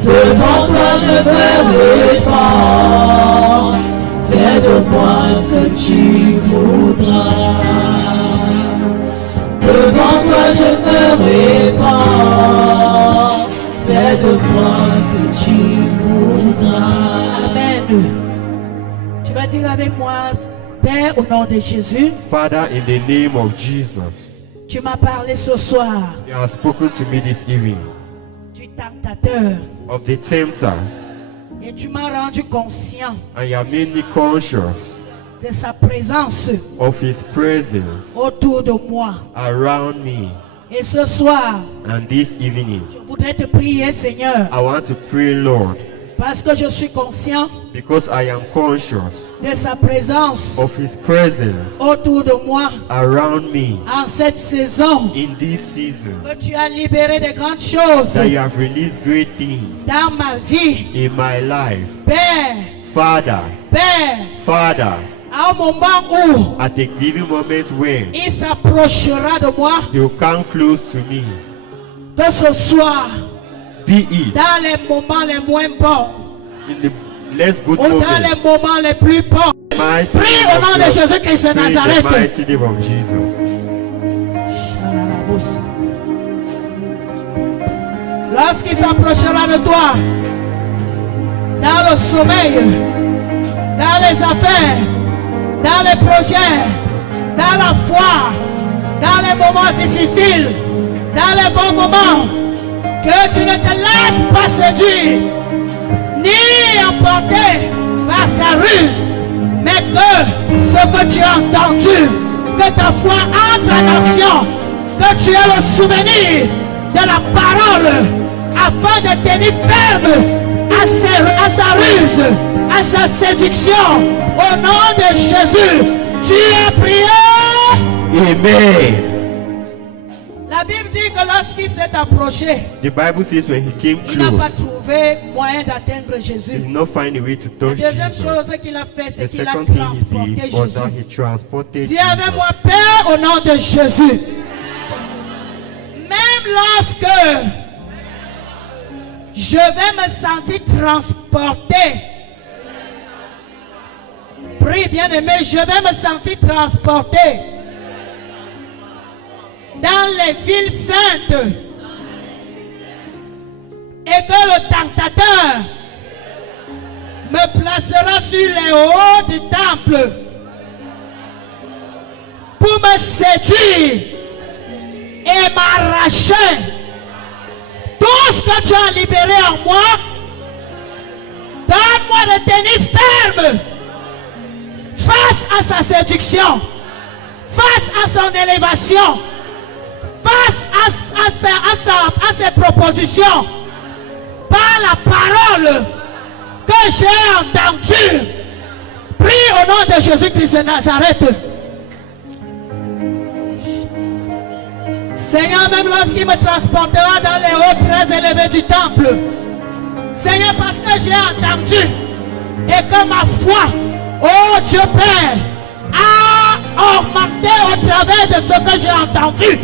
Devant toi je me répands, fais de moi ce que tu voudras. Devant toi je me répands, fais de moi ce que tu voudras. Amen. Tu vas dire avec moi, Père, au nom de Jésus, Father, in the name of Jesus, tu m'as parlé ce soir you have spoken to me this evening du tentateur of the tempter, et tu m'as rendu conscient and you have made me conscious de sa présence of His presence autour de moi. around me. Et ce soir, And this evening, je voudrais te prier, Seigneur, I want to pray, Lord, parce que je suis conscient because I am conscious de sa présence of His presence autour de moi around me en cette saison, in this season, que tu as libéré de grandes choses that you have released great things dans ma vie. in my life. Père, Father, Père, à un moment où at a given moment when il s'approchera de moi, you come close to me, que ce soit be it dans les moments les moins bons in the less good ou dans les moments, moments les plus bons. mighty Prie name au nom of de God. Jésus-Christ de Pray in the Nazareth. mighty name of Jesus. Lorsqu'il s'approchera de toi, dans le sommeil, dans les affaires, dans les projets, dans la foi, dans les moments difficiles, dans les bons moments, que tu ne te laisses pas séduire, ni emporter par sa ruse, mais que ce que tu as entendu, que ta foi entre en action, que tu aies le souvenir de la parole, afin de tenir ferme à sa ruse, à sa séduction. Au nom de Jésus, tu as prié. Amen. La Bible dit que lorsqu'il s'est approché, The Bible says when he came il n'a pas close, trouvé moyen d'atteindre he Jésus. did not find a way to La touch deuxième Jesus. chose qu'il a fait, The c'est qu'il a second thing he transporté did was that Jésus. he transported Dis avec Jesus. moi, Père, au nom de Jésus. Même lorsque je vais me sentir transporté, prie bien aimé, je vais me sentir transporté dans les villes saintes et que le tentateur me placera sur les hauts du temple pour me séduire et m'arracher tout ce que tu as libéré en moi. Donne-moi de tenir ferme face à sa séduction, face à son élévation, face à ses propositions, par la parole que j'ai entendue. Prie au nom de Jésus-Christ de Nazareth. Seigneur, même lorsqu'il me transportera dans les hauts très élevés du temple, Seigneur, parce que j'ai entendu et que ma foi, oh Dieu Père, a augmenté au travers de ce que j'ai entendu.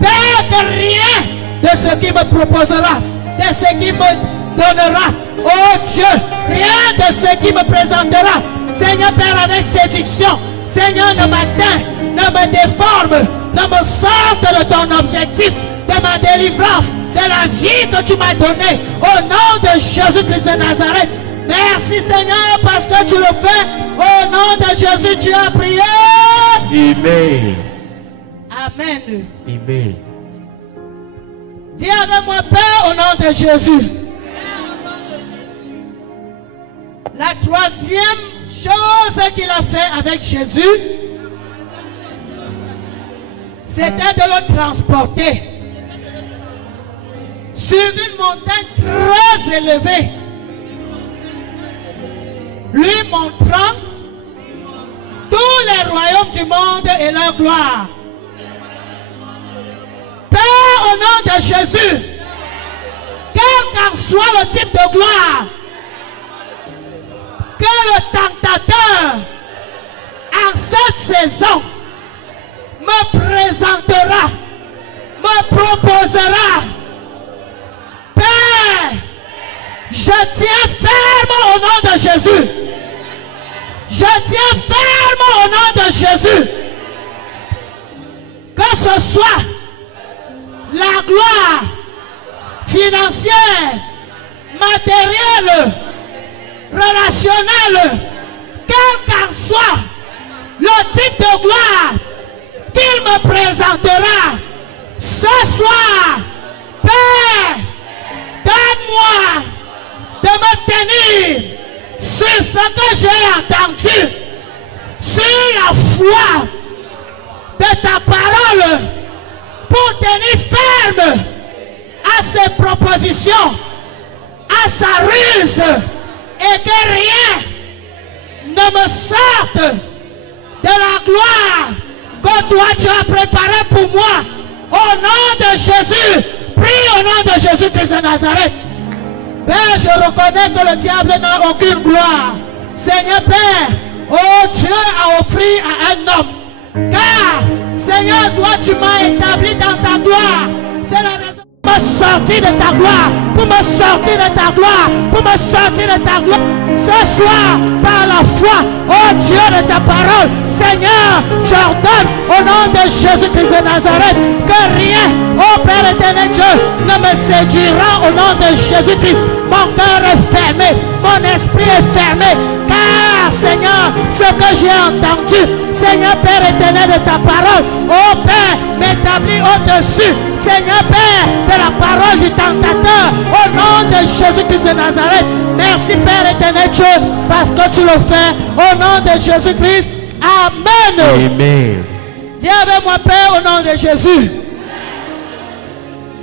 Père, que rien de ce qui me proposera, de ce qui me donnera, oh Dieu, rien de ce qui me présentera, Seigneur Père, avec séduction, Seigneur, ne m'atteint, ne me déforme, ne me sorte de ton objectif, de ma délivrance, de la vie que tu m'as donnée, au nom de Jésus-Christ de Nazareth. Merci Seigneur, parce que tu le fais, au nom de Jésus, tu as prié. Amen. Amen. Amen. Dis avec moi, Père, au nom de Jésus. La troisième chose qu'il a fait avec Jésus, c'était de le transporter sur une montagne très élevée, lui montrant tous les royaumes du monde et leur gloire. Père, au nom de Jésus, quel qu'en soit le type de gloire que le tentateur en cette saison me présentera, me proposera, Père, je tiens ferme au nom de Jésus. Je tiens ferme au nom de Jésus. Que ce soit la gloire financière, matérielle, relationnelle, quel qu'en soit le type de gloire qu'il me présentera ce soir, Père, donne-moi de me tenir sur ce que j'ai entendu, sur la foi de ta parole, pour tenir ferme à ses propositions, à sa ruse, et que rien ne me sorte de la gloire que toi tu as préparée pour moi. Au nom de Jésus, prie au nom de Jésus-Christ de Nazareth. Père, je reconnais que le diable n'a aucune gloire. Seigneur Père, oh Dieu a offert à un homme. Car, Seigneur, toi tu m'as établi dans ta gloire. C'est la raison pour me sortir de ta gloire. Pour me sortir de ta gloire. Pour me sortir de ta gloire. Ce soir, par la foi, oh Dieu de ta parole, Seigneur, j'ordonne au nom de Jésus-Christ de Nazareth que rien, oh Père éternel Dieu, ne me séduira au nom de Jésus-Christ. Mon cœur est fermé, mon esprit est fermé, car Seigneur, ce que j'ai entendu, Seigneur Père éternel de ta parole, oh Père, m'établit au-dessus, Seigneur Père, de la parole du tentateur, au nom de Jésus-Christ de Nazareth. Merci Père éternel Dieu, parce que tu le fais, au nom de Jésus-Christ. Amen. Amen. Dis avec moi, Père, au nom de Jésus.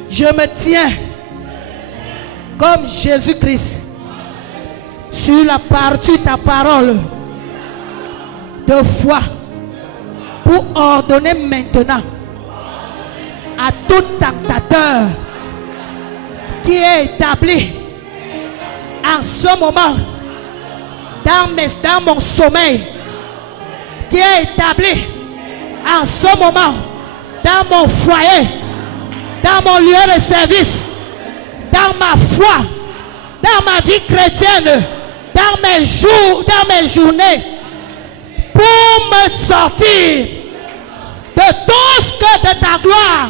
Je me tiens comme Jésus-Christ sur la partie de ta parole de foi pour ordonner maintenant à tout tentateur qui est établi en ce moment dans mon sommeil, qui est établi en ce moment dans mon foyer, dans mon lieu de service, dans ma foi, dans ma vie chrétienne, dans mes jours, dans mes journées, pour me sortir de tout ce que de ta gloire,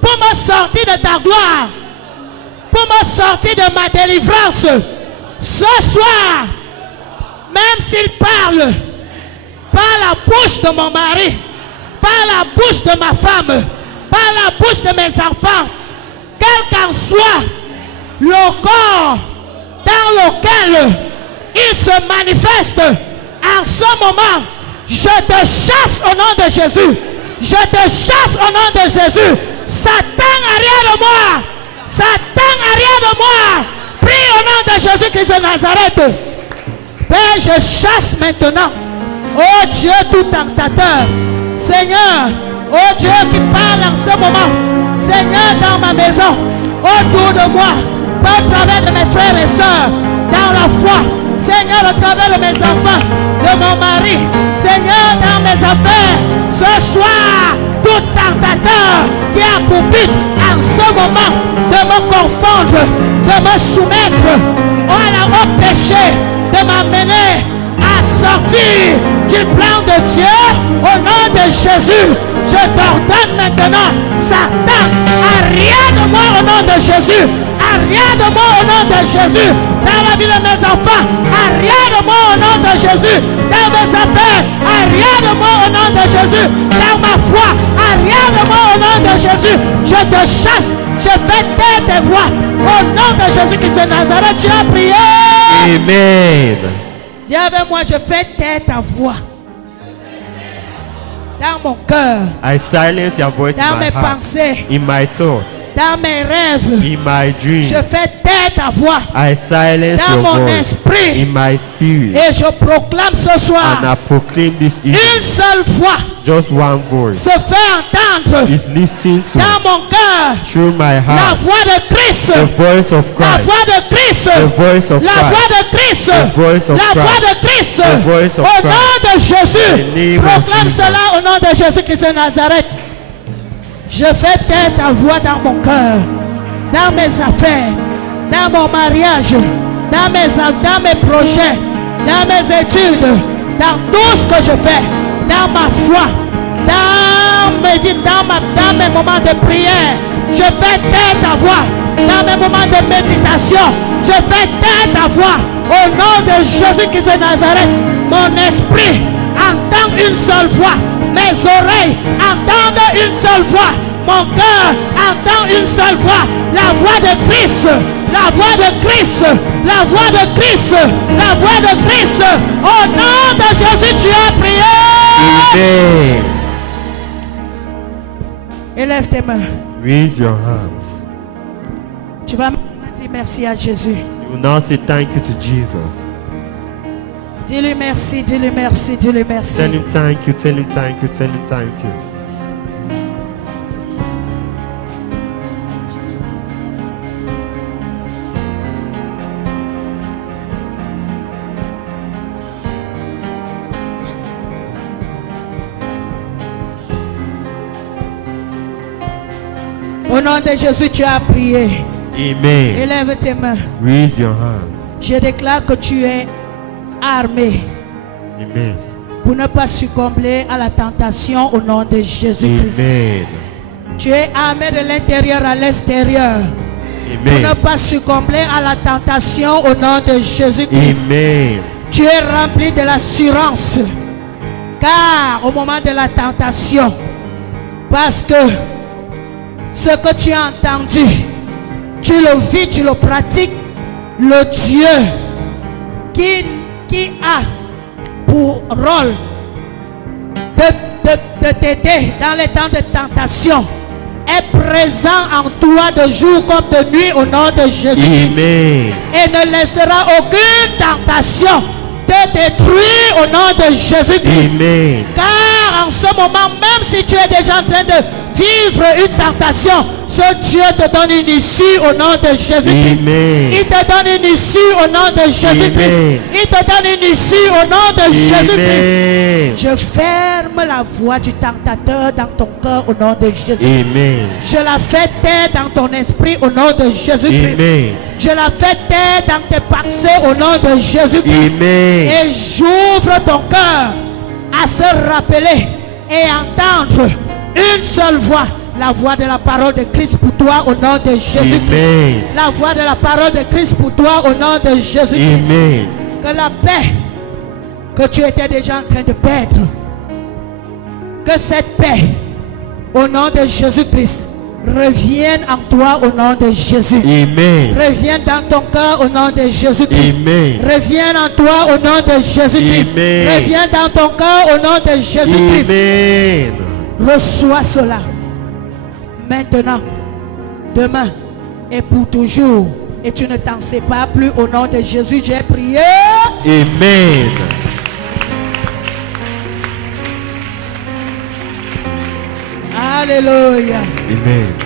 pour me sortir de ta gloire, pour me sortir de ma délivrance. Ce soir, même s'il parle par la bouche de mon mari, par la bouche de ma femme, par la bouche de mes enfants, quel qu'en soit le corps dans lequel il se manifeste en ce moment, Je te chasse au nom de Jésus. Je te chasse au nom de Jésus. Satan, arrière de moi. Satan, arrière de moi. Prie au nom de Jésus-Christ de Nazareth. Père, je chasse maintenant. Oh Dieu tout tentateur. Seigneur, oh Dieu qui parle en ce moment. Seigneur, dans ma maison, autour de moi, au travers de mes frères et sœurs, dans la foi. Seigneur, au travers de mes enfants, de mon mari. Seigneur, dans mes affaires, ce soir, tout tentateur qui a pour but en ce moment de me confondre, de me soumettre au péché, de m'amener à sortir du plan de Dieu, au nom de Jésus, je t'ordonne maintenant, Satan, arrière de moi au nom de Jésus, arrière de moi au nom de Jésus, dans la vie de mes enfants, arrière de moi au nom de Jésus, dans mes affaires, arrière de moi au nom de Jésus, dans ma foi, arrière de moi au nom de Jésus, je te chasse, je fais taire tes voix, au nom de Jésus-Christ de Nazareth, tu as prié. Amen. Dis avec moi, je fais taire ta voix. Dans mon cœur, I silence your voice dans in mes my heart, pensées, in my thoughts, dans mes rêves, in my dreams. je fais taire ta voix I silence dans your mon voice esprit. in my spirit, Et je proclame ce and soir, I proclaim this evening. une seule voix Just one voice se fait entendre is listening to dans mon cœur. through my La heart. voix de Christ. The voice of La Christ. voix de Christ. The voice of La Christ. voix de Christ. The voice of La voix Christ. de Christ. The voice of Au Christ. nom de The Jésus. name of Proclame Jesus. cela au nom de Jésus-Christ de Nazareth. Je fais taire ta voix dans mon cœur, dans mes affaires, dans mon mariage, dans mes projets, dans mes études, dans tout ce que je fais, dans ma foi, dans mes moments de prière. Je fais taire ta voix dans mes moments de méditation. Je fais taire ta voix au nom de Jésus-Christ de Nazareth. Mon esprit entend une seule voix. Mes oreilles entendent une seule voix. Mon cœur entend une seule voix. La voix de Christ. La voix de Christ. La voix de Christ. La voix de Christ. Au nom de Jésus, tu as prié. Amen. Élève tes mains. Raise your hands. Tu vas dire merci à Jésus. You will now say thank you to Jesus. Dis-lui merci, dis-lui merci, dis-lui merci. Tell him thank you, tell him thank you, tell him thank you. Au nom de Jésus, tu as prié. Amen. Élève tes mains. Raise your hands. Je déclare que tu es armé Amen. pour ne pas succomber à la tentation au nom de Jésus-Christ. Amen. Tu es armé de l'intérieur à l'extérieur pour ne Amen. pas succomber à la tentation au nom de Jésus-Christ. Amen. Tu es rempli de l'assurance, car au moment de la tentation, parce que ce que tu as entendu, tu le vis, tu le pratiques, le Dieu qui a pour rôle de t'aider dans les temps de tentation est présent en toi de jour comme de nuit au nom de Jésus-Christ. Amen. Et ne laissera aucune tentation te détruire au nom de Jésus-Christ. Amen. Car en ce moment, même si tu es déjà en train de vivre une tentation, ce Dieu te donne une issue au nom de Jésus-Christ. Amen. Il te donne une issue au nom de Jésus-Christ. Amen. Il te donne une issue au nom de Jésus-Christ. Amen. Je ferme la voix du tentateur dans ton cœur au nom de Jésus. Amen. Je la fais taire dans ton esprit au nom de Jésus-Christ. Amen. Je la fais taire dans tes pensées au nom de Jésus-Christ. Amen. Et j'ouvre ton cœur à se rappeler et entendre une seule voix, la voix de la parole de Christ pour toi au nom de Jésus-Christ. Amen. La voix de la parole de Christ pour toi au nom de Jésus-Christ. Amen. Que la paix que tu étais déjà en train de perdre, que cette paix au nom de Jésus-Christ revienne en toi au nom de Jésus. Amen. Revienne dans ton cœur au nom de Jésus-Christ. Amen. Revienne en toi au nom de Jésus-Christ. Amen. Reviens dans ton cœur au nom de Jésus-Christ. Amen. Reçois cela. Maintenant, demain et pour toujours. Et tu ne t'en sépares plus au nom de Jésus. J'ai prié. Amen. Alléluia. Amen.